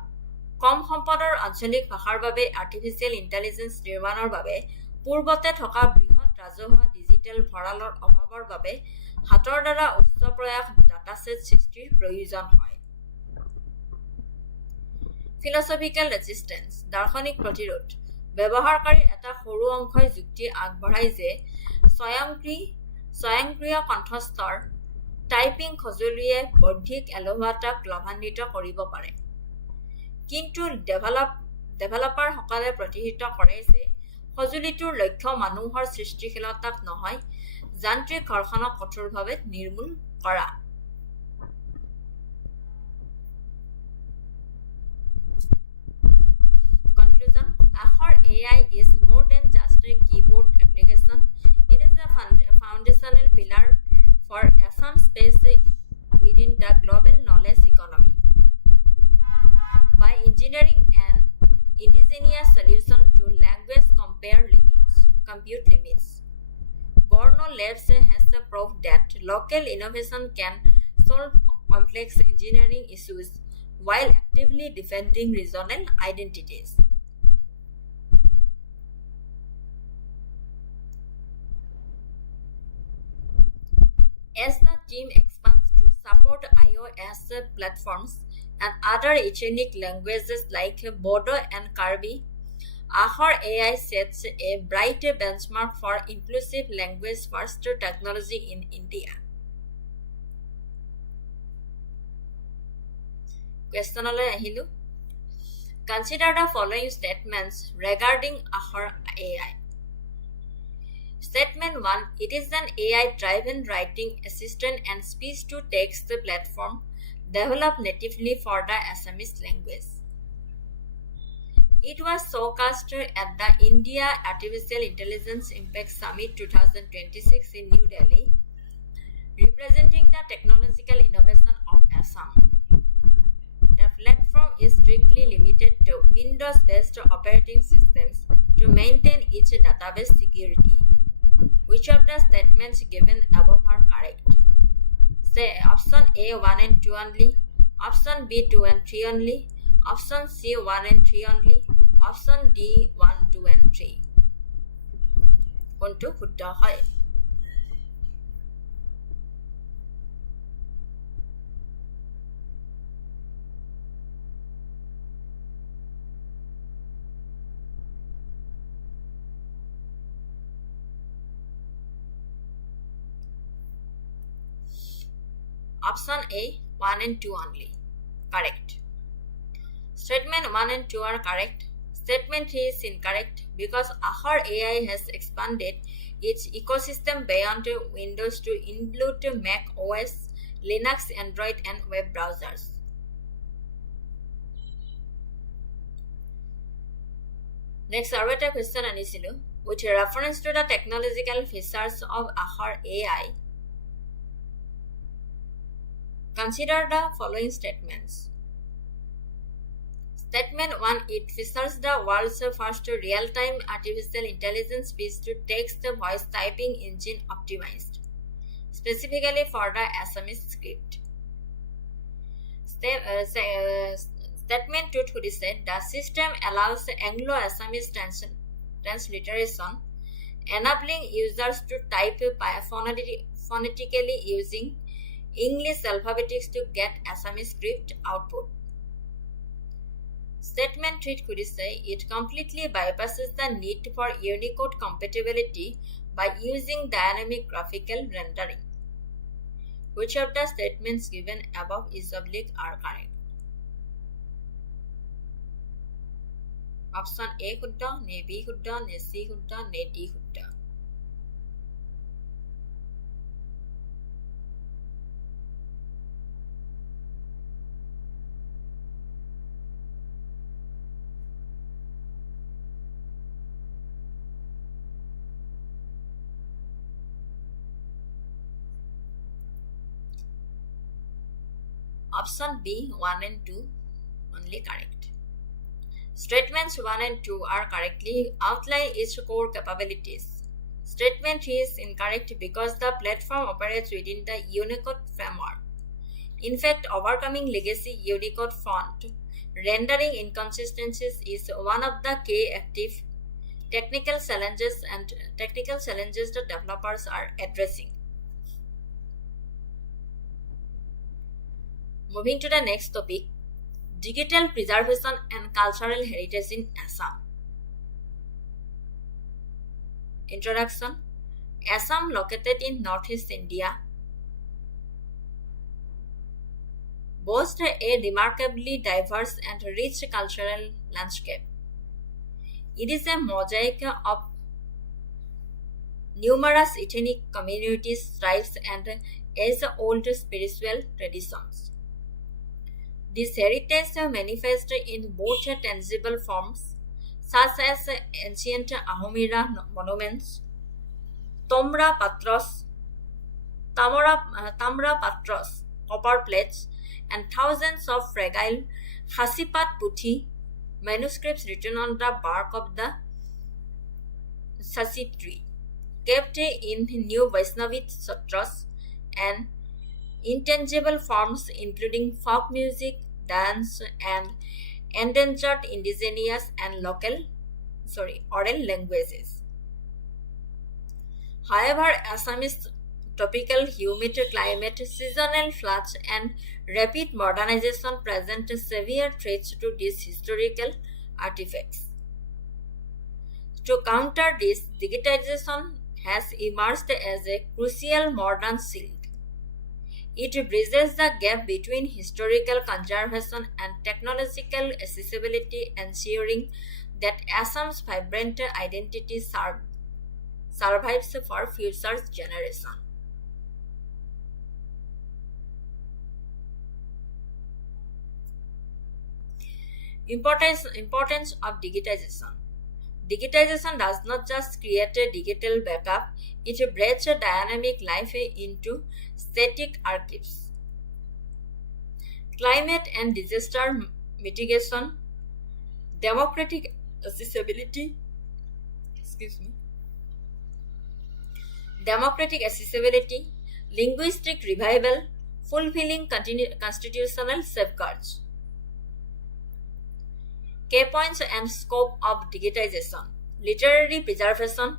কম সম্পদৰ আঞ্চলিক ভাষাৰ বাবে আৰ্টিফিচিয়েল ইণ্টেলিজেন্স নিৰ্মাণৰ বাবে পূৰ্বতে থকা বৃহৎ ৰাজহুৱা ডিজিটেল ভঁৰালৰ অভাৱৰ বাবে হাতৰ দ্বাৰা উচ্চ প্ৰয়াস ডাটাছেট সৃষ্টিৰ প্ৰয়োজন হয়। ফিলছফিকেল ৰেজিষ্টেন্স দাৰ্শনিক প্ৰতিৰোধ ব্যৱহাৰকাৰীৰ এটা সৰু অংশই যুক্তি আগবঢ়ায় যে স্বয়ংক্ৰিয় কণ্ঠস্তৰ টাইপিং সঁজুলিয়ে বৌদ্ধিক এলেহুৱাতাক লাভান্বিত কৰিব পাৰে, কিন্তু ডেভেলপাৰসকলে প্ৰতিহিত কৰে যে সঁজুলিটোৰ লক্ষ্য মানুহৰ সৃষ্টিশীলতাক নহয়, যান্ত্ৰিক ঘৰ্ষণক কঠোৰভাৱে নিৰ্মূল কৰা। Conclusion: Ahar AI is more than just a keyboard application. It is a foundational pillar for Assam space within the global knowledge economy. By engineering an indigenous solution to language compute limits, Borno Labs has proved that local innovation can solve complex engineering issues while actively defending regional identities. As the team expands to support iOS platforms and other ethnic languages like Bodo and Karbi, Ahar AI sets a bright benchmark for inclusive language-first technology in India. Question ahilu. Consider the following statements regarding Ahar AI. Statement 1. It is an AI-driven writing assistant and speech-to-text platform developed natively for the Assamese language. It was showcased at the India Artificial Intelligence Impact Summit 2026 in New Delhi, representing the technological innovation of Assam. The platform is strictly limited to Windows-based operating systems to maintain its database security. Which of the statements given above are correct? Say option A 1 and 2 only, option B 2 and 3 only, option C 1 and 3 only, option D 1, 2 and 3. কোনটো শুদ্ধ হয়? Option A 1 and 2 only. Correct. Statement 1 and 2 are correct. Statement 3 is incorrect because Ahar AI has expanded its ecosystem beyond Windows to include Mac OS, Linux, Android, and web browsers. Next, our question anisilu, with reference to the technological features of Ahar AI. Consider the following statements. Statement 1. It features the world's first real-time artificial intelligence speech-to-text voice typing engine optimized, specifically for the Assamese script. Statement 2 said the system allows Anglo-Assamese transliteration, enabling users to type phonetically using English alphabetics to get Assamese script output. Statement 3 could say it completely bypasses the need for Unicode compatibility by using dynamic graphical rendering. Which of the statements given above is oblique are correct? Option A শুদ্ধ, নে B শুদ্ধ, নে C শুদ্ধ, নে D শুদ্ধ? Option B, 1 and 2 only correct. Statements 1 and 2 are correctly outline its core capabilities. Statement is incorrect because the platform operates within the Unicode framework. In fact, overcoming legacy Unicode font rendering inconsistencies is one of the key active technical challenges the developers are addressing. Moving to the next topic, digital preservation and cultural heritage in Assam. Introduction. Assam, located in northeast India, boasts a remarkably diverse and rich cultural landscape. It is a mosaic of numerous ethnic communities, tribes, and age-old spiritual traditions. This heritage manifests in both tangible forms, such as ancient Ahomira monuments, Tamra Patros, copper plates, and thousands of fragile Hasipat Puthi manuscripts written on the bark of the Sasi tree, kept in New Vaishnavite sutras, and intangible forms including folk music, dance, and endangered indigenous and oral languages. However, Assam's tropical humid climate, seasonal floods, and rapid modernization present severe threats to these historical artifacts. To counter this, digitization has emerged as a crucial modern shield. It bridges the gap between historical conservation and technological accessibility, ensuring that Assam's vibrant identity survives for future generations. Importance of digitization. Digitization does not just create a digital backup, it breathes a dynamic life into static archives. Climate and disaster mitigation, democratic accessibility, linguistic revival, fulfilling constitutional safeguards. Key points and scope of digitization: literary preservation,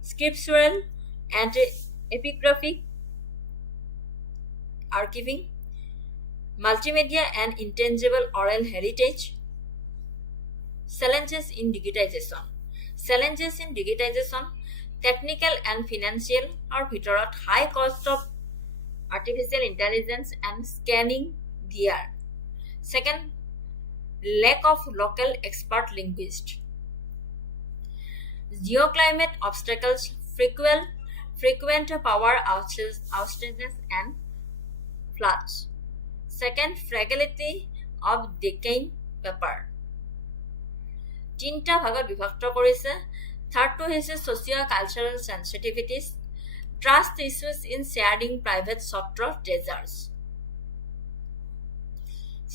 scriptural and epigraphic archiving, multimedia and intangible oral heritage. Challenges in digitization. Technical and financial are ভিতৰত high cost of artificial intelligence and scanning VR. Second, lack of local expert linguists. Geoclimate obstacles, frequent power outages and floods. Second, fragility of decaying paper. তিনটা ভাগত বিভক্ত কৰিছে. থাৰ্ডটো হৈছে socio-cultural sensitivities, trust issues in sharing private software treasures.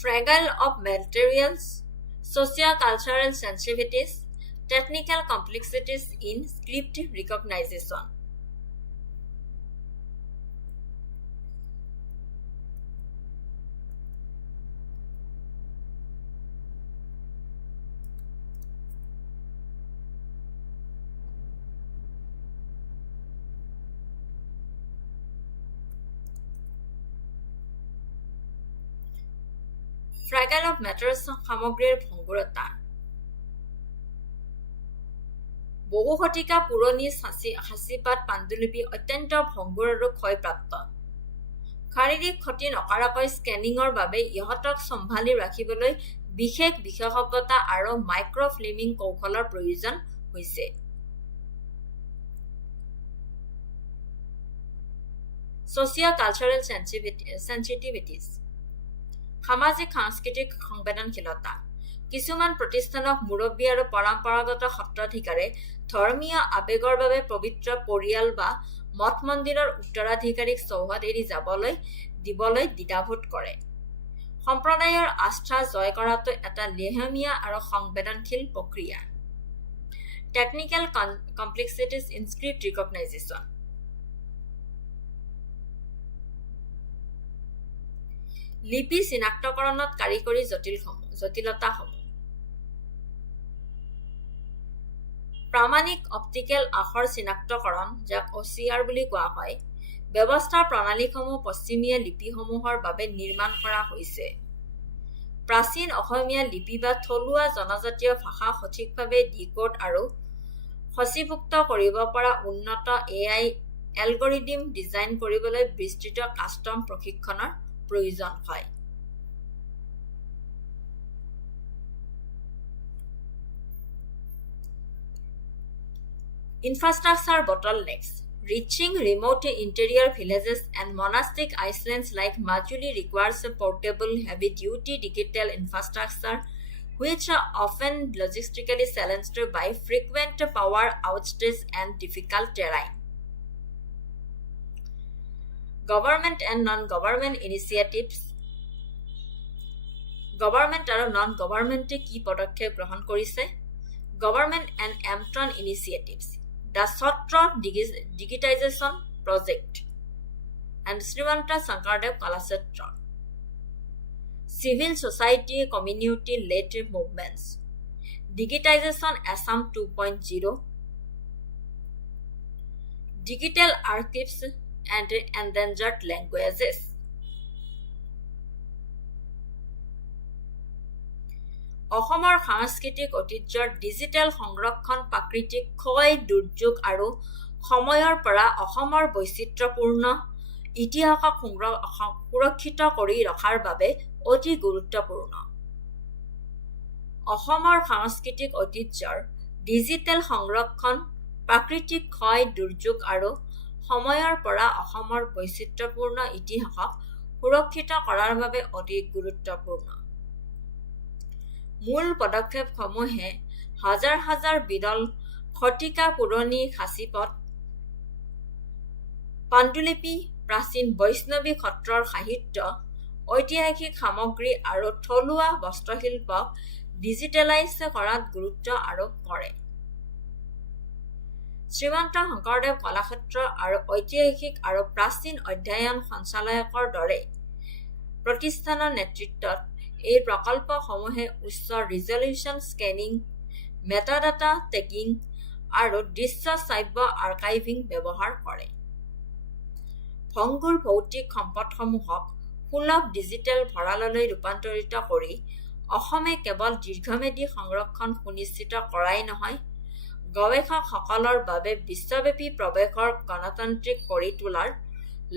Fragile of materials, socio-cultural sensitivities, technical complexities in script recognition. Fragile of matters সামগ্ৰীৰ ভংগুৰতা. বহু শতিকা পুৰণি সাঁচিপাত পাণ্ডুলিপি অত্যন্ত ভংগুৰ আৰু ক্ষয়প্ৰাপ্ত. শাৰীৰিক ক্ষতি নকৰাকৈ স্কেনিঙৰ বাবে ইহঁতক সম্ভালি ৰাখিবলৈ বিশেষ বিশেষজ্ঞতা আৰু মাইক্ৰ'ফিল্মিং কৌশলৰ প্ৰয়োজন হৈছে. Socio-cultural sensitivities. সামাজিক সাংস্কৃতিক সংবেদনশীলতা. কিছুমান প্ৰতিষ্ঠানক মুৰব্বী আৰু পৰম্পৰাগত সত্ৰাধিকাৰে ধৰ্মীয় আবেগৰ বাবে পবিত্ৰ পৰিয়াল বা মঠ মন্দিৰৰ উত্তৰাধিকাৰীক চৌহদ এৰি দিবলৈ দ্বিধাবোধ কৰে। সম্প্ৰদায়ৰ আস্থা জয় কৰাটো এটা লেহেমীয়া আৰু সংবেদনশীল প্ৰক্ৰিয়া। Technical complexities in script recognition. লিপি চিনাক্তকৰণত কাৰিকৰী জটিলতাসমূহ। প্ৰামাণিক অপ্টিকেল আখৰ চিনাক্তকৰণ, যাক OCR বুলি কোৱা হয়, ব্যৱস্থাৰ প্ৰণালীসমূহ পশ্চিমীয়া লিপিসমূহৰ বাবে নিৰ্মাণ কৰা হৈছে। প্ৰাচীন অসমীয়া লিপি বা থলুৱা জনজাতীয় ভাষা সঠিকভাৱে ডিকোড আৰু সূচীভুক্ত কৰিব পৰা উন্নত AI এলগৰিদম ডিজাইন কৰিবলৈ বিস্তৃত কাষ্টম প্ৰশিক্ষণৰ প্ৰয়োজন হয়। Infrastructure bottlenecks. Reaching remote interior villages and monastic islands like Majuli requires a portable, heavy-duty digital infrastructure, which are often logistically challenged by frequent power outages and difficult terrain. Government and non-government initiatives. Government আৰু non-government কি পদক্ষেপ গ্ৰহণ কৰিছে? Government and Amtron initiatives. The Sotra Digitization Project and Srimanta Sankardev Kalakshetra. Civil society community-led movements. Digitization Assam 2.0. Digital archives and endangered languages. অসমৰ সাংস্কৃতিক ঐতিহ্যৰ digital সংৰক্ষণ প্ৰাকৃতিক ক্ষয়, দুৰ্যোগ আৰু সময়ৰ পৰা অসমৰ বৈচিত্ৰ্যপূৰ্ণ ইতিহাসক সুৰক্ষিত কৰি ৰখাৰ বাবে অতি গুৰুত্বপূৰ্ণ। অসমৰ সাংস্কৃতিক ঐতিহ্যৰ ডিজিটেল সংৰক্ষণ প্ৰাকৃতিক ক্ষয়, দুৰ্যোগ আৰু সময়ৰ পৰা অসমৰ বৈচিত্ৰ্যপূৰ্ণ ইতিহাসক সুৰক্ষিত কৰাৰ বাবে অতি গুৰুত্বপূৰ্ণ। মূল পদক্ষেপসমূহে হাজাৰ হাজাৰ বিৰল শতিকা পুৰণি সাঁচিপথ, পাণ্ডুলিপি, প্ৰাচীন বৈষ্ণৱী সত্ৰৰ সাহিত্য, ঐতিহাসিক সামগ্ৰী আৰু থলুৱা বস্ত্ৰশিল্পক ডিজিটেলাইজ কৰাত গুৰুত্ব আৰোপ কৰে। শ্ৰীমন্ত শংকৰদেৱ কলাক্ষেত্ৰ আৰু ঐতিহাসিক আৰু প্ৰাচীন অধ্যয়ন সঞ্চালয়কৰ দৰে প্ৰতিষ্ঠানৰ নেতৃত্বত এই প্ৰকল্পসমূহে উচ্চ ৰিজলিউশ্যন স্কেনিং, মেটাডাটা টেগিং আৰু দৃশ্য শ্ৰাব্য আৰ্কাইভিং ব্যৱহাৰ কৰে। ভংগুৰ ভৌতিক সম্পদসমূহক সুলভ ডিজিটেল ভঁৰাললৈ ৰূপান্তৰিত কৰি অসমে কেৱল দীৰ্ঘম্যাদী সংৰক্ষণ সুনিশ্চিত কৰাই নহয়, গৱেষকসকলৰ বাবে বিশ্বব্যাপী প্ৰৱেশৰ গণতান্ত্ৰিক কৰি তোলাৰ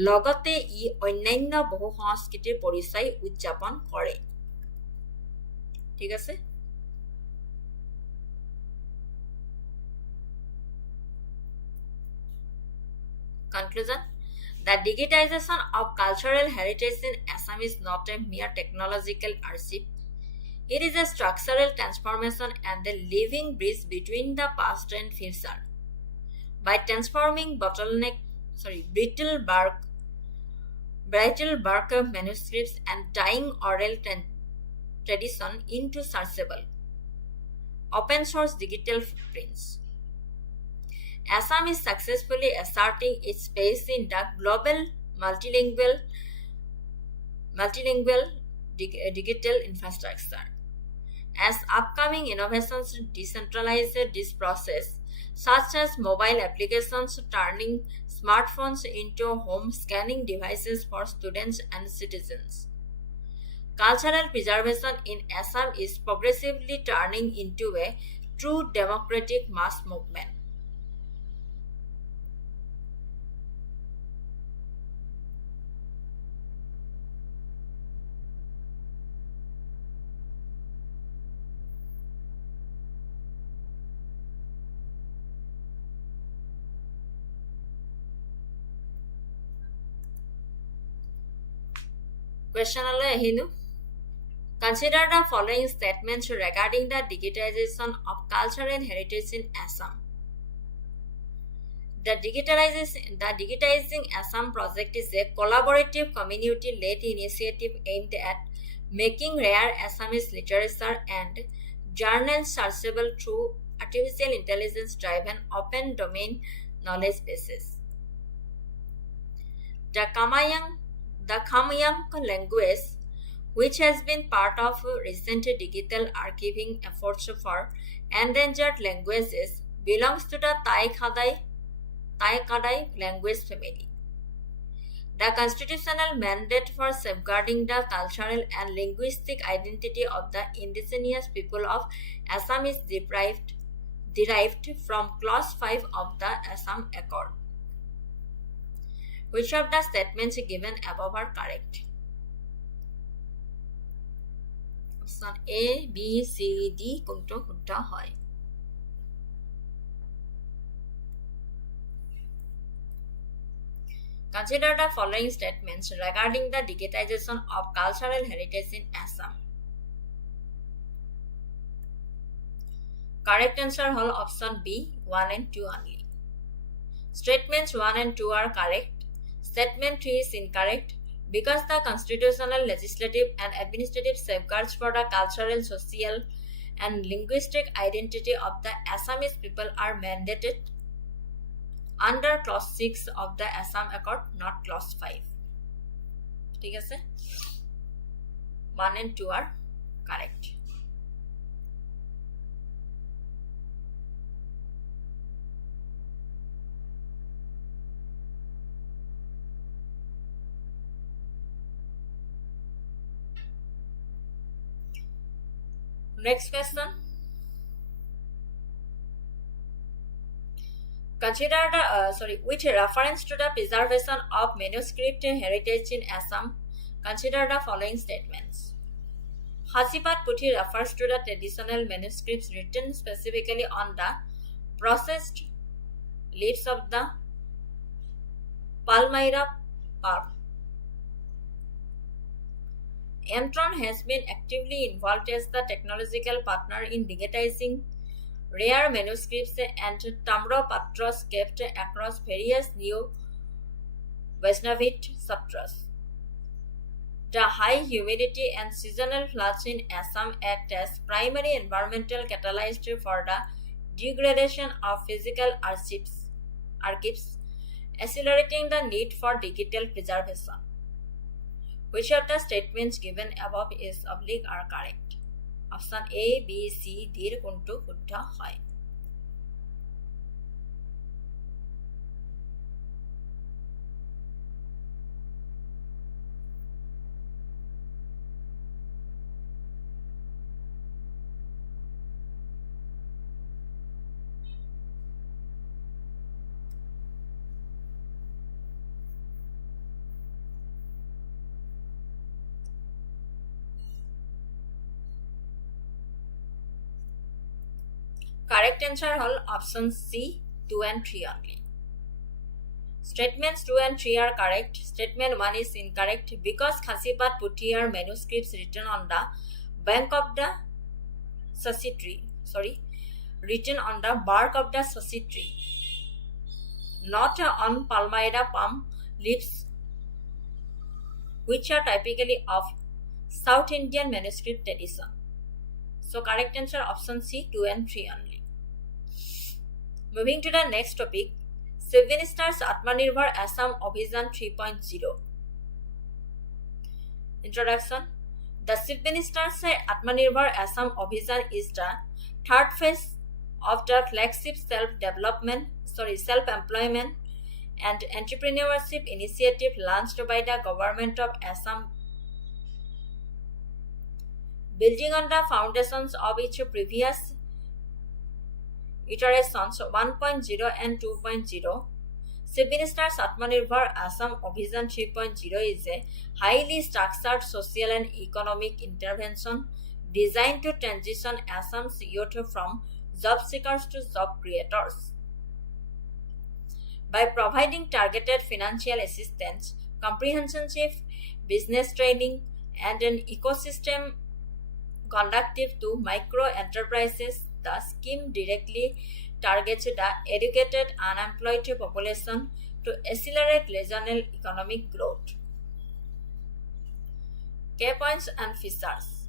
লগতে ই অন্যান্য বহু সংস্কৃতিৰ পৰিচয় উদযাপন কৰে। ঠিক আছে। Conclusion. The digitization of cultural heritage in Assam is not a mere technological achievement. It is a structural transformation and a living bridge between the past and future. By transforming brittle bark manuscripts and tying oral tradition into searchable, open-source digital footprints, Assam is successfully asserting its space in the global multilingual digital infrastructure. As upcoming innovations decentralize this process, such as mobile applications turning smartphones into home scanning devices for students and citizens, cultural preservation in Assam is progressively turning into a true democratic mass movement. Question আহিলো. Consider the following statements regarding the digitization of cultural heritage in Assam. The Digitizing Assam project is a collaborative community-led initiative aimed at making rare Assamese literature and journals searchable through artificial intelligence-driven open domain knowledge bases. The Khamayang language, which has been part of recent digital archiving efforts for endangered languages, belongs to the Tai-Kadai language family. The constitutional mandate for safeguarding the cultural and linguistic identity of the indigenous people of Assam is derived from Clause 5 of the Assam Accord. Which of the statements given above are correct? Option A, B, C, D কোনটো শুদ্ধ হয়? Consider the following statements regarding the digitization of cultural heritage in Assam. Correct answer hol option B, 1 and 2 only. Statements 1 and 2 are correct. Statement 3 is incorrect because the constitutional, legislative and administrative safeguards for the cultural, social and linguistic identity of the Assamese people are mandated under Clause 6 of the Assam Accord, not Clause 5. ঠিক আছে? 1 and 2 are correct. Next question. Consider with reference to the preservation of manuscript heritage in Assam, consider the following statements. Khasipat Puthi refers to the traditional manuscripts written specifically on the processed leaves of the Palmyra palm. Amtron has been actively involved as the technological partner in digitizing rare manuscripts and Tamropatras kept across various new Vaishnavite sutras. The high humidity and seasonal floods in Assam act as primary environmental catalyst for the degradation of physical archives, accelerating the need for digital preservation. Which of the statements given above is oblique are correct? Option A, B, C, D কোনটো শুদ্ধ হয়? Correct answer all options C, 2 and 3 only. Statements 2 and 3 are correct. Statement 1 is incorrect because Khasipat Puthi are manuscripts written on the bank of the sasi tree. Written on the bark of the sasi tree, not on Palmyra palm leaves, which are typically of South Indian manuscript tradition. So correct answer option C, 2 and 3 only. Moving to the next topic, 7 Stars Atmanirbhar Assam Abhijan 3.0. Introduction. The 7 Stars Atmanirbhar Assam Abhijan is the third phase of the flagship self-employment and entrepreneurship initiative launched by the government of Assam, building on the foundations of its previous iterations 1.0 and 2.0. 7 Stars Atmanirbhar Assam Abhijan 3.0 is a highly structured social and economic intervention designed to transition Assam's youth from job seekers to job creators. By providing targeted financial assistance, comprehensive business training, and an ecosystem conducive to micro enterprises, the scheme directly targets the educated unemployed population to accelerate regional economic growth. Key points and features.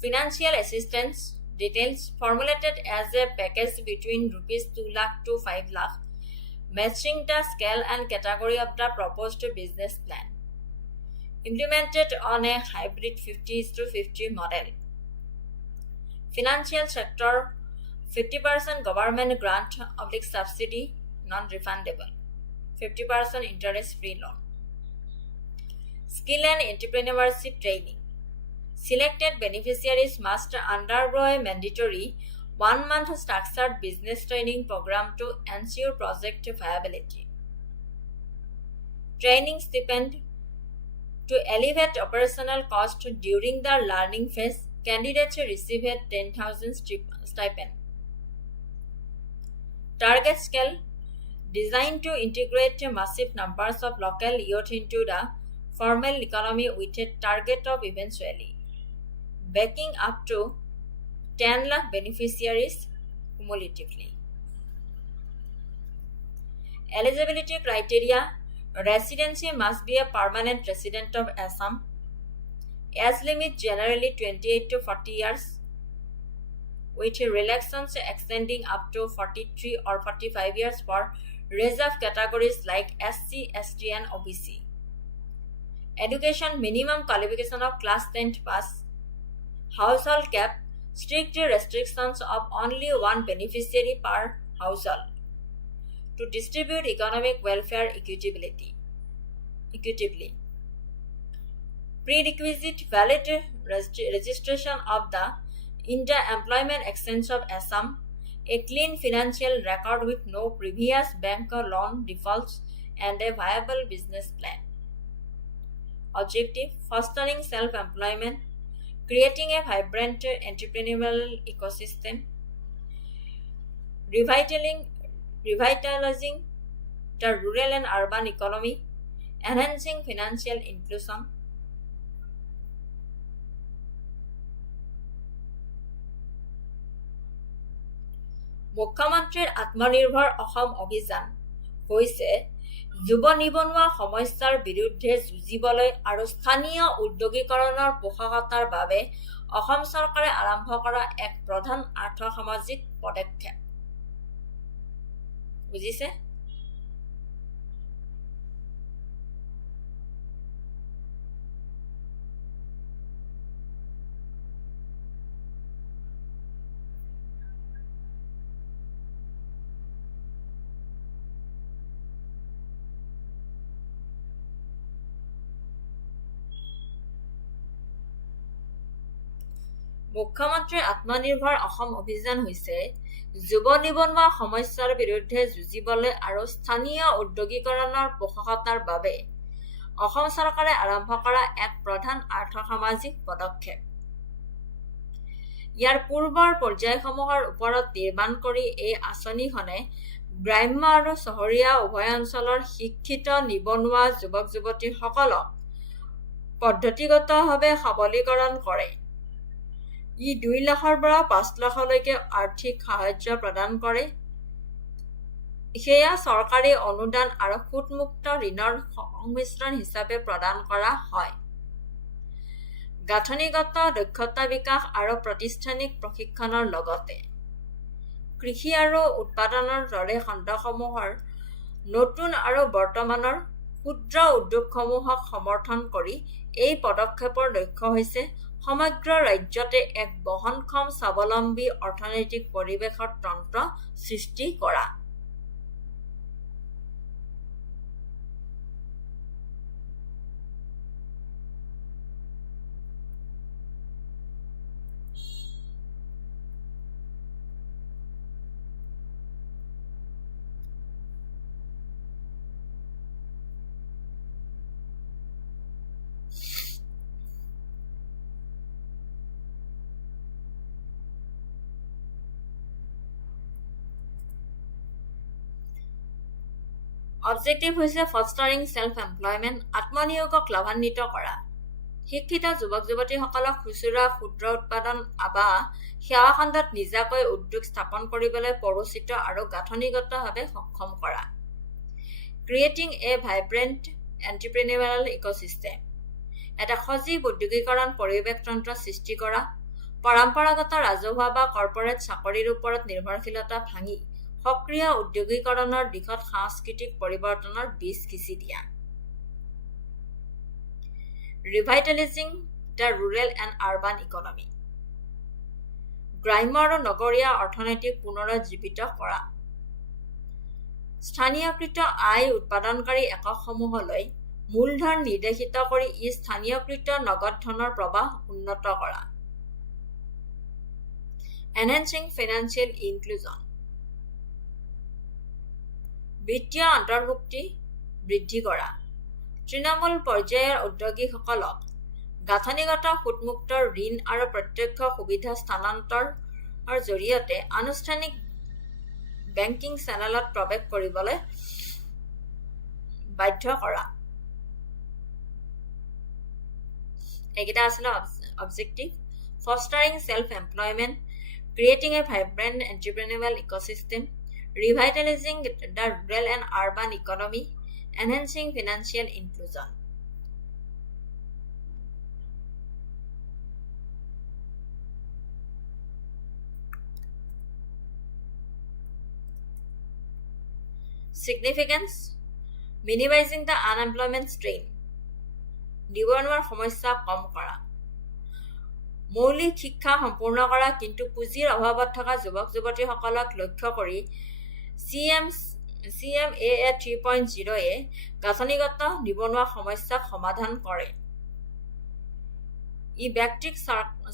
Financial assistance details formulated as a package between Rs 2 lakh to 5 lakh, matching the scale and category of the proposed business plan. Implemented on a hybrid 50:50 model. Financial sector 50% government grant / subsidy non-refundable, 50% interest-free loan. Skill and entrepreneurship training. Selected beneficiaries must undergo a mandatory 1-month structured business training program to ensure project viability. Training stipend. To alleviate operational cost during the learning phase, candidates receive a 10,000 stipend. Target scale designed to integrate massive numbers of local youth into the formal economy with a target of eventually backing up to 10 lakh beneficiaries cumulatively. Eligibility criteria. Residency must be a permanent resident of Assam. Age limit generally 28 to 40 years, with relaxations extending up to 43 or 45 years for reserved categories like SC, ST, and OBC. Education minimum qualification of class 10th pass. Household cap, strict restrictions of only one beneficiary per household to distribute economic welfare equitably. Prerequisite valid registration of the India Employment Exchange of Assam, a clean financial record with no previous bank or loan defaults, and a viable business plan. Objective: fostering self-employment, creating a vibrant entrepreneurial ecosystem, revitalizing the rural and urban economy, enhancing financial inclusion. মুখ্যমন্ত্ৰীৰ আত্মনিৰ্ভৰ অসম অভিযান হৈছে যুৱ নিবনুৱা সমস্যাৰ বিৰুদ্ধে যুঁজিবলৈ আৰু স্থানীয় উদ্যোগীকৰণৰ পোষকতাৰ বাবে অসম চৰকাৰে আৰম্ভ কৰা এক প্ৰধান আৰ্থ-সামাজিক পদক্ষেপ। বুজিছে? মুখ্যমন্ত্ৰীৰ আত্মনিৰ্ভৰ অসম অভিযান হৈছে যুৱ নিবনুৱা সমস্যাৰ বিৰুদ্ধে যুঁজিবলৈ আৰু স্থানীয় উদ্যোগীকৰণৰ পোষকতাৰ বাবে অসম চৰকাৰে আৰম্ভ কৰা এক প্ৰধান আৰ্থ-সামাজিক পদক্ষেপ। ইয়াৰ পূৰ্বৰ পৰ্যায়সমূহৰ ওপৰত নিৰ্মাণ কৰি এই আঁচনিখনে গ্ৰাম্য আৰু চহৰীয়া উভয় অঞ্চলৰ শিক্ষিত নিবনুৱা যুৱক-যুৱতীসকলক পদ্ধতিগতভাৱে সবলীকৰণ কৰে। ই 2 লাখৰ পৰা 5 লাখলৈকে আৰ্থিক সাহায্য প্ৰদান কৰে। সেয়া চৰকাৰী অনুদান আৰু সুতমুক্ত ঋণৰ সংমিশ্ৰণ হিচাপে প্ৰদান কৰা হয়। গাঁথনিগত দক্ষতা বিকাশ আৰু প্ৰতিষ্ঠানিক প্ৰশিক্ষণৰ লগতে কৃষি আৰু উৎপাদনৰ দৰে খণ্ডসমূহৰ নতুন আৰু বৰ্তমানৰ ক্ষুদ্ৰ উদ্যোগসমূহক সমৰ্থন কৰি এই পদক্ষেপৰ লক্ষ্য হৈছে সমগ্ৰ ৰাজ্যতে এক বহনক্ষম স্বাৱলম্বী অৰ্থনৈতিক পৰিৱেশৰ তন্ত্ৰ সৃষ্টি কৰা। অবজেক্টিভ হৈছে ফষ্টাৰিং সেলফ এমপ্লয়মেণ্ট, আত্মনিয়োগক লাভান্বিত কৰা। শিক্ষিত যুৱক-যুৱতীসকলক খুচুৰা ক্ষুদ্ৰ উৎপাদন বা সেৱা খণ্ডত নিজাকৈ উদ্যোগ স্থাপন কৰিবলৈ পৰিচিত আৰু গাঁথনিগতভাৱে সক্ষম কৰা। Creating a vibrant entrepreneurial ecosystem, এটা সজীৱ উদ্যোগীকৰণ পৰিৱেশ তন্ত্ৰ সৃষ্টি কৰা, পৰম্পৰাগত ৰাজহুৱা বা কৰ্পৰেট চাকৰিৰ ওপৰত নিৰ্ভৰশীলতা ভাঙি সক্ৰিয় উদ্যোগীকৰণৰ দিশত সাংস্কৃতিক পৰিৱৰ্তনৰ বীজ সিঁচি দিয়া। Revitalising the rural and urban economy, গ্ৰাম্য আৰু নগৰীয়া অৰ্থনৈতিক পুনৰুজ্জীৱিত কৰা। স্থানীয়কৃত আয় উৎপাদনকাৰী এককসমূহলৈ মূলধন নিৰ্দেশিত কৰি ই স্থানীয়কৃত নগদ ধনৰ প্ৰৱাহ উন্নত কৰা। এনহেন্সিং ফাইনেন্সিয়েল ইনক্লুজন, বিত্তীয় অন্তৰ্ভুক্তি বৃদ্ধি কৰা। তৃণমূল পৰ্যায়ৰ উদ্যোগীসকলক গাঁথনিগত সুতমুক্ত ঋণ আৰু প্ৰত্যক্ষ সুবিধা স্থানান্তৰৰ জৰিয়তে আনুষ্ঠানিক বেংকিং চেনেলত প্ৰৱেশ কৰিবলৈ বাধ্য কৰা। এইকেইটা আছিলে objective. Fostering self employment, creating a vibrant entrepreneurial ecosystem, revitalising the rural and urban economy, enhancing financial inclusion. Significance, minimizing the unemployment strain, নিবনুৱাৰ সমস্যা কম কৰা। মৌলিক শিক্ষা সম্পূৰ্ণ কৰা কিন্তু পুঁজিৰ অভাৱত থকা যুৱক-যুৱতীসকলক লক্ষ্য কৰি CMAA 3.0 গাঁথনিগত নিবনুৱা সমস্যাক সমাধান কৰে। ই ব্যক্তিক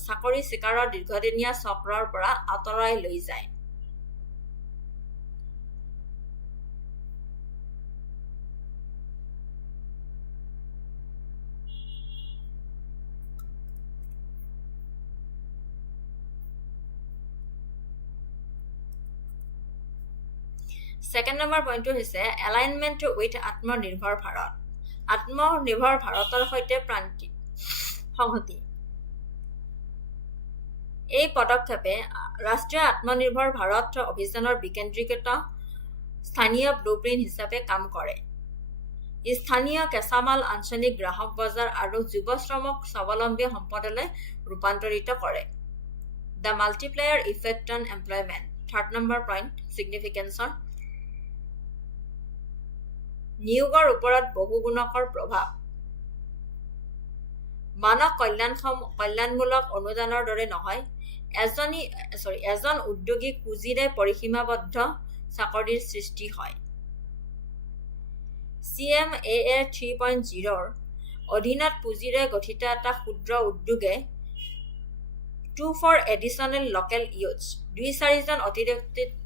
চাকৰি চিকাৰৰ দীৰ্ঘদিনীয়া চক্ৰৰ পৰা আঁতৰাই লৈ যায়। সেকেন্ড নম্বৰ পইণ্টটো হৈছে এলাইনমেণ্ট উইথ আত্মনিৰ্ভৰ ভাৰত, আত্মনিৰ্ভৰ ভাৰতৰ সৈতে প্ৰান্তিক সংহতি। এই পদক্ষেপে ৰাষ্ট্ৰীয় আত্মনিৰ্ভৰ ভাৰত অভিযানৰ বিকেন্দ্ৰীকৃত স্থানীয় ব্লুপ্ৰিণ্ট হিচাপে কাম কৰে। ই স্থানীয় কেঁচামাল, আঞ্চলিক গ্ৰাহক বজাৰ আৰু যুৱ শ্ৰমক স্বাৱলম্বী সম্পদলৈ ৰূপান্তৰিত কৰে। The multiplier effect on employment, third number point ছিগনিফিকেন্সৰ। নিয়োগৰ ওপৰত বহুগুণকৰ প্ৰভাৱ। মানৱ কল্যাণমূলক অনুদানৰ দৰে নহয়, এজন উদ্যোগীক পুঁজিৰে পৰিসীমাবদ্ধ চাকৰিৰ সৃষ্টি হয়। CMAA 3.0 অধীনত পুঁজিৰে গঠিত এটা ক্ষুদ্ৰ উদ্যোগে 2-4 এডিশ্যনেল লোকেল ইউথছ, 2-4জন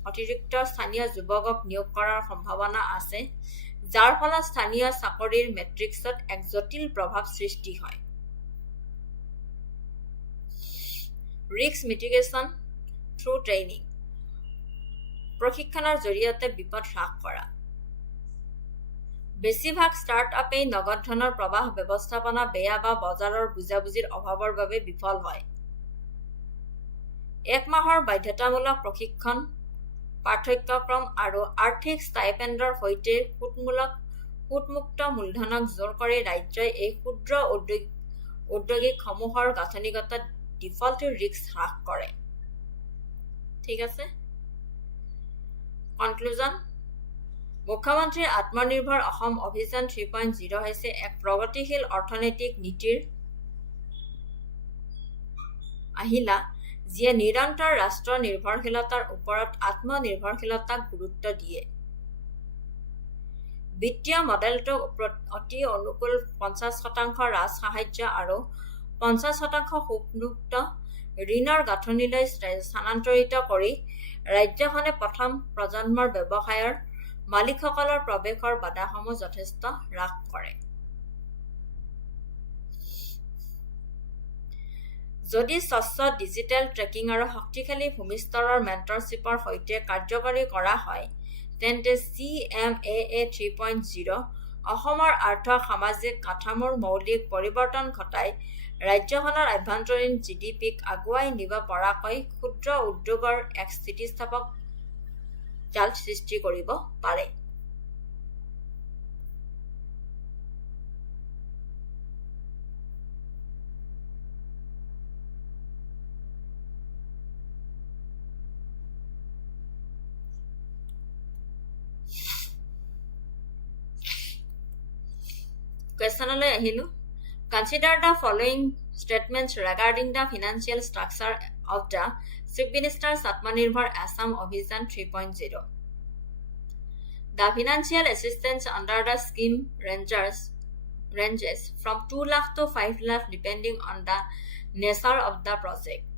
অতিৰিক্ত স্থানীয় যুৱকক নিয়োগ কৰাৰ সম্ভাৱনা আছে, যাৰ ফলত স্থানীয় চাকৰিৰ মেট্ৰিক্সত এক জটিল প্ৰভাৱ সৃষ্টি হয়। ৰিস্ক মিটিগেশ্যন থ্ৰু ট্ৰেইনিং, প্ৰশিক্ষণৰ জৰিয়তে বিপদ হ্ৰাস কৰা। বেছিভাগ ষ্টাৰ্টআপেই নগদ ধনৰ প্ৰৱাহ ব্যৱস্থাপনা বেয়া বা বজাৰৰ বুজাবুজিৰ অভাৱৰ বাবে বিফল হয়। 1 মাহৰ বাধ্যতামূলক প্ৰশিক্ষণ, পাঠ্যক্ৰম আৰু আৰ্থিক ষ্টাইপেণ্ডৰ সৈতে সুতমুক্ত মূলধনক জোৰ কৰি ৰাজ্যই এই ক্ষুদ্ৰ উদ্যোগীসমূহৰ গাঁথনিগত ডিফল্ট ৰিস্ক হ্ৰাস কৰে। ঠিক আছে, কনক্লুজন। মুখ্যমন্ত্ৰীৰ আত্মনিৰ্ভৰ অসম অভিযান 3.0 হৈছে এক প্ৰগতিশীল অৰ্থনৈতিক নীতিৰ আহিলা যিয়ে নিৰন্তৰ ৰাষ্ট্ৰ নিৰ্ভৰশীলতাৰ ওপৰত আত্মনিৰ্ভৰশীলতাক গুৰুত্ব দিয়ে। বিত্তীয় মডেলটো অতি অনুকূল 50% ৰাজসাহায্য আৰু 50% সুতমুক্ত ঋণৰ গাঁথনিলৈ স্থানান্তৰিত কৰি ৰাজ্যখনে প্ৰথম প্ৰজন্মৰ ব্যৱসায়ৰ মালিকসকলৰ প্ৰৱেশৰ বাধাসমূহ যথেষ্ট হ্ৰাস কৰে। যদি স্বচ্ছ ডিজিটেল ট্ৰেকিং আৰু শক্তিশালী ভূমিস্তৰৰ মেণ্টৰশ্বিপৰ সৈতে কাৰ্যকৰী কৰা হয়, তেন্তে CMAA 3.0 অসমৰ আৰ্থ সামাজিক কাঠামোৰ মৌলিক পৰিৱৰ্তন ঘটাই ৰাজ্যখনৰ আভ্যন্তৰীণ GDPক আগুৱাই নিব পৰাকৈ ক্ষুদ্ৰ উদ্যোগৰ এক স্থিতিস্থাপক জাল সৃষ্টি কৰিব পাৰে। Questionলৈ আহিলো। Consider the following statements regarding the financial structure of the Chief Minister Atmanirbhar Assam Abhiyan 3.0. The financial assistance under the scheme ranges from 2 lakh to 5 lakh depending on the nature of the project.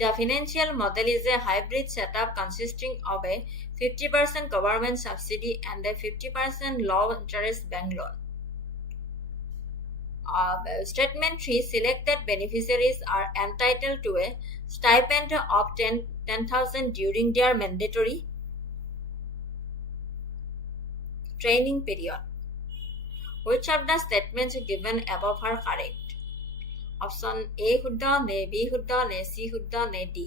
The financial model is a hybrid setup consisting of a 50% government subsidy and a 50% low interest bank loan. Statement 3, selected beneficiaries are entitled to a stipend of 10,000 during their mandatory training period. Which of the statements given above are correct? Option A শুদ্ধ, নে B শুদ্ধ, নে C শুদ্ধ, নে D?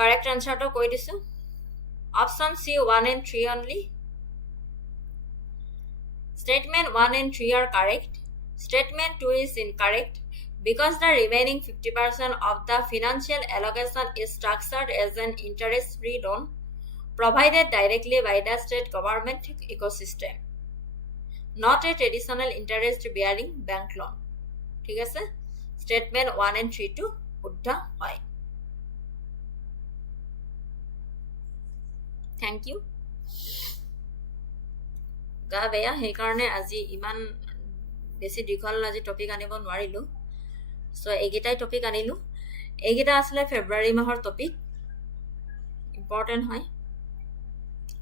Correct answer to কৈ দিছো। Option C 1 and 3 only. Statement 1 and 3 are correct. Statement 2 is incorrect because the remaining 50% of the financial allocation is structured as an interest-free loan provided directly by the state government ecosystem, not a traditional interest-bearing bank loan. ঠিক আছে? Statement 1 and 3 to শুদ্ধ হয়। Thank you. গা বেয়া সেইকাৰণে আজি ইমান বেছি দীঘল আজি টপিক আনিব নোৱাৰিলো। সো এইকেইটাই টপিক আনিলো। এইকেইটা আসলে ফেব্ৰুৱাৰী মাহৰ টপিক, ইম্পৰ্টেণ্ট হয়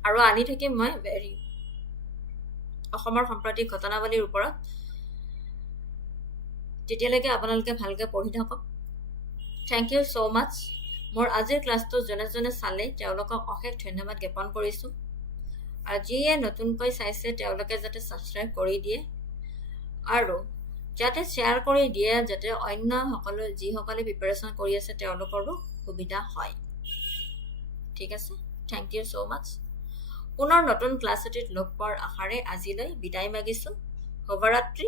আৰু আনি থাকিম মই অসমৰ সাম্প্ৰতিক ঘটনাৱলীৰ ওপৰত। তেতিয়ালৈকে আপোনালোকে ভালকৈ পঢ়ি থাকক। Thank you so much. মোৰ আজিৰ ক্লাছটো জনে জনে চালে তেওঁলোকক অশেষ ধন্যবাদ জ্ঞাপন কৰিছোঁ। আৰু যিয়ে নতুনকৈ চাইছে তেওঁলোকে যাতে ছাবস্ক্ৰাইব কৰি দিয়ে আৰু যাতে শ্বেয়াৰ কৰি দিয়ে, যাতে অন্য সকলো যিসকলে প্ৰিপাৰেশ্যন কৰি আছে তেওঁলোকৰো সুবিধা হয়। ঠিক আছে, থেংক ইউ সো মাচ। পুনৰ নতুন ক্লাছ এটিত লগ পোৱাৰ আশাৰে আজিলৈ বিদায় মাগিছোঁ। শুভৰাত্ৰি।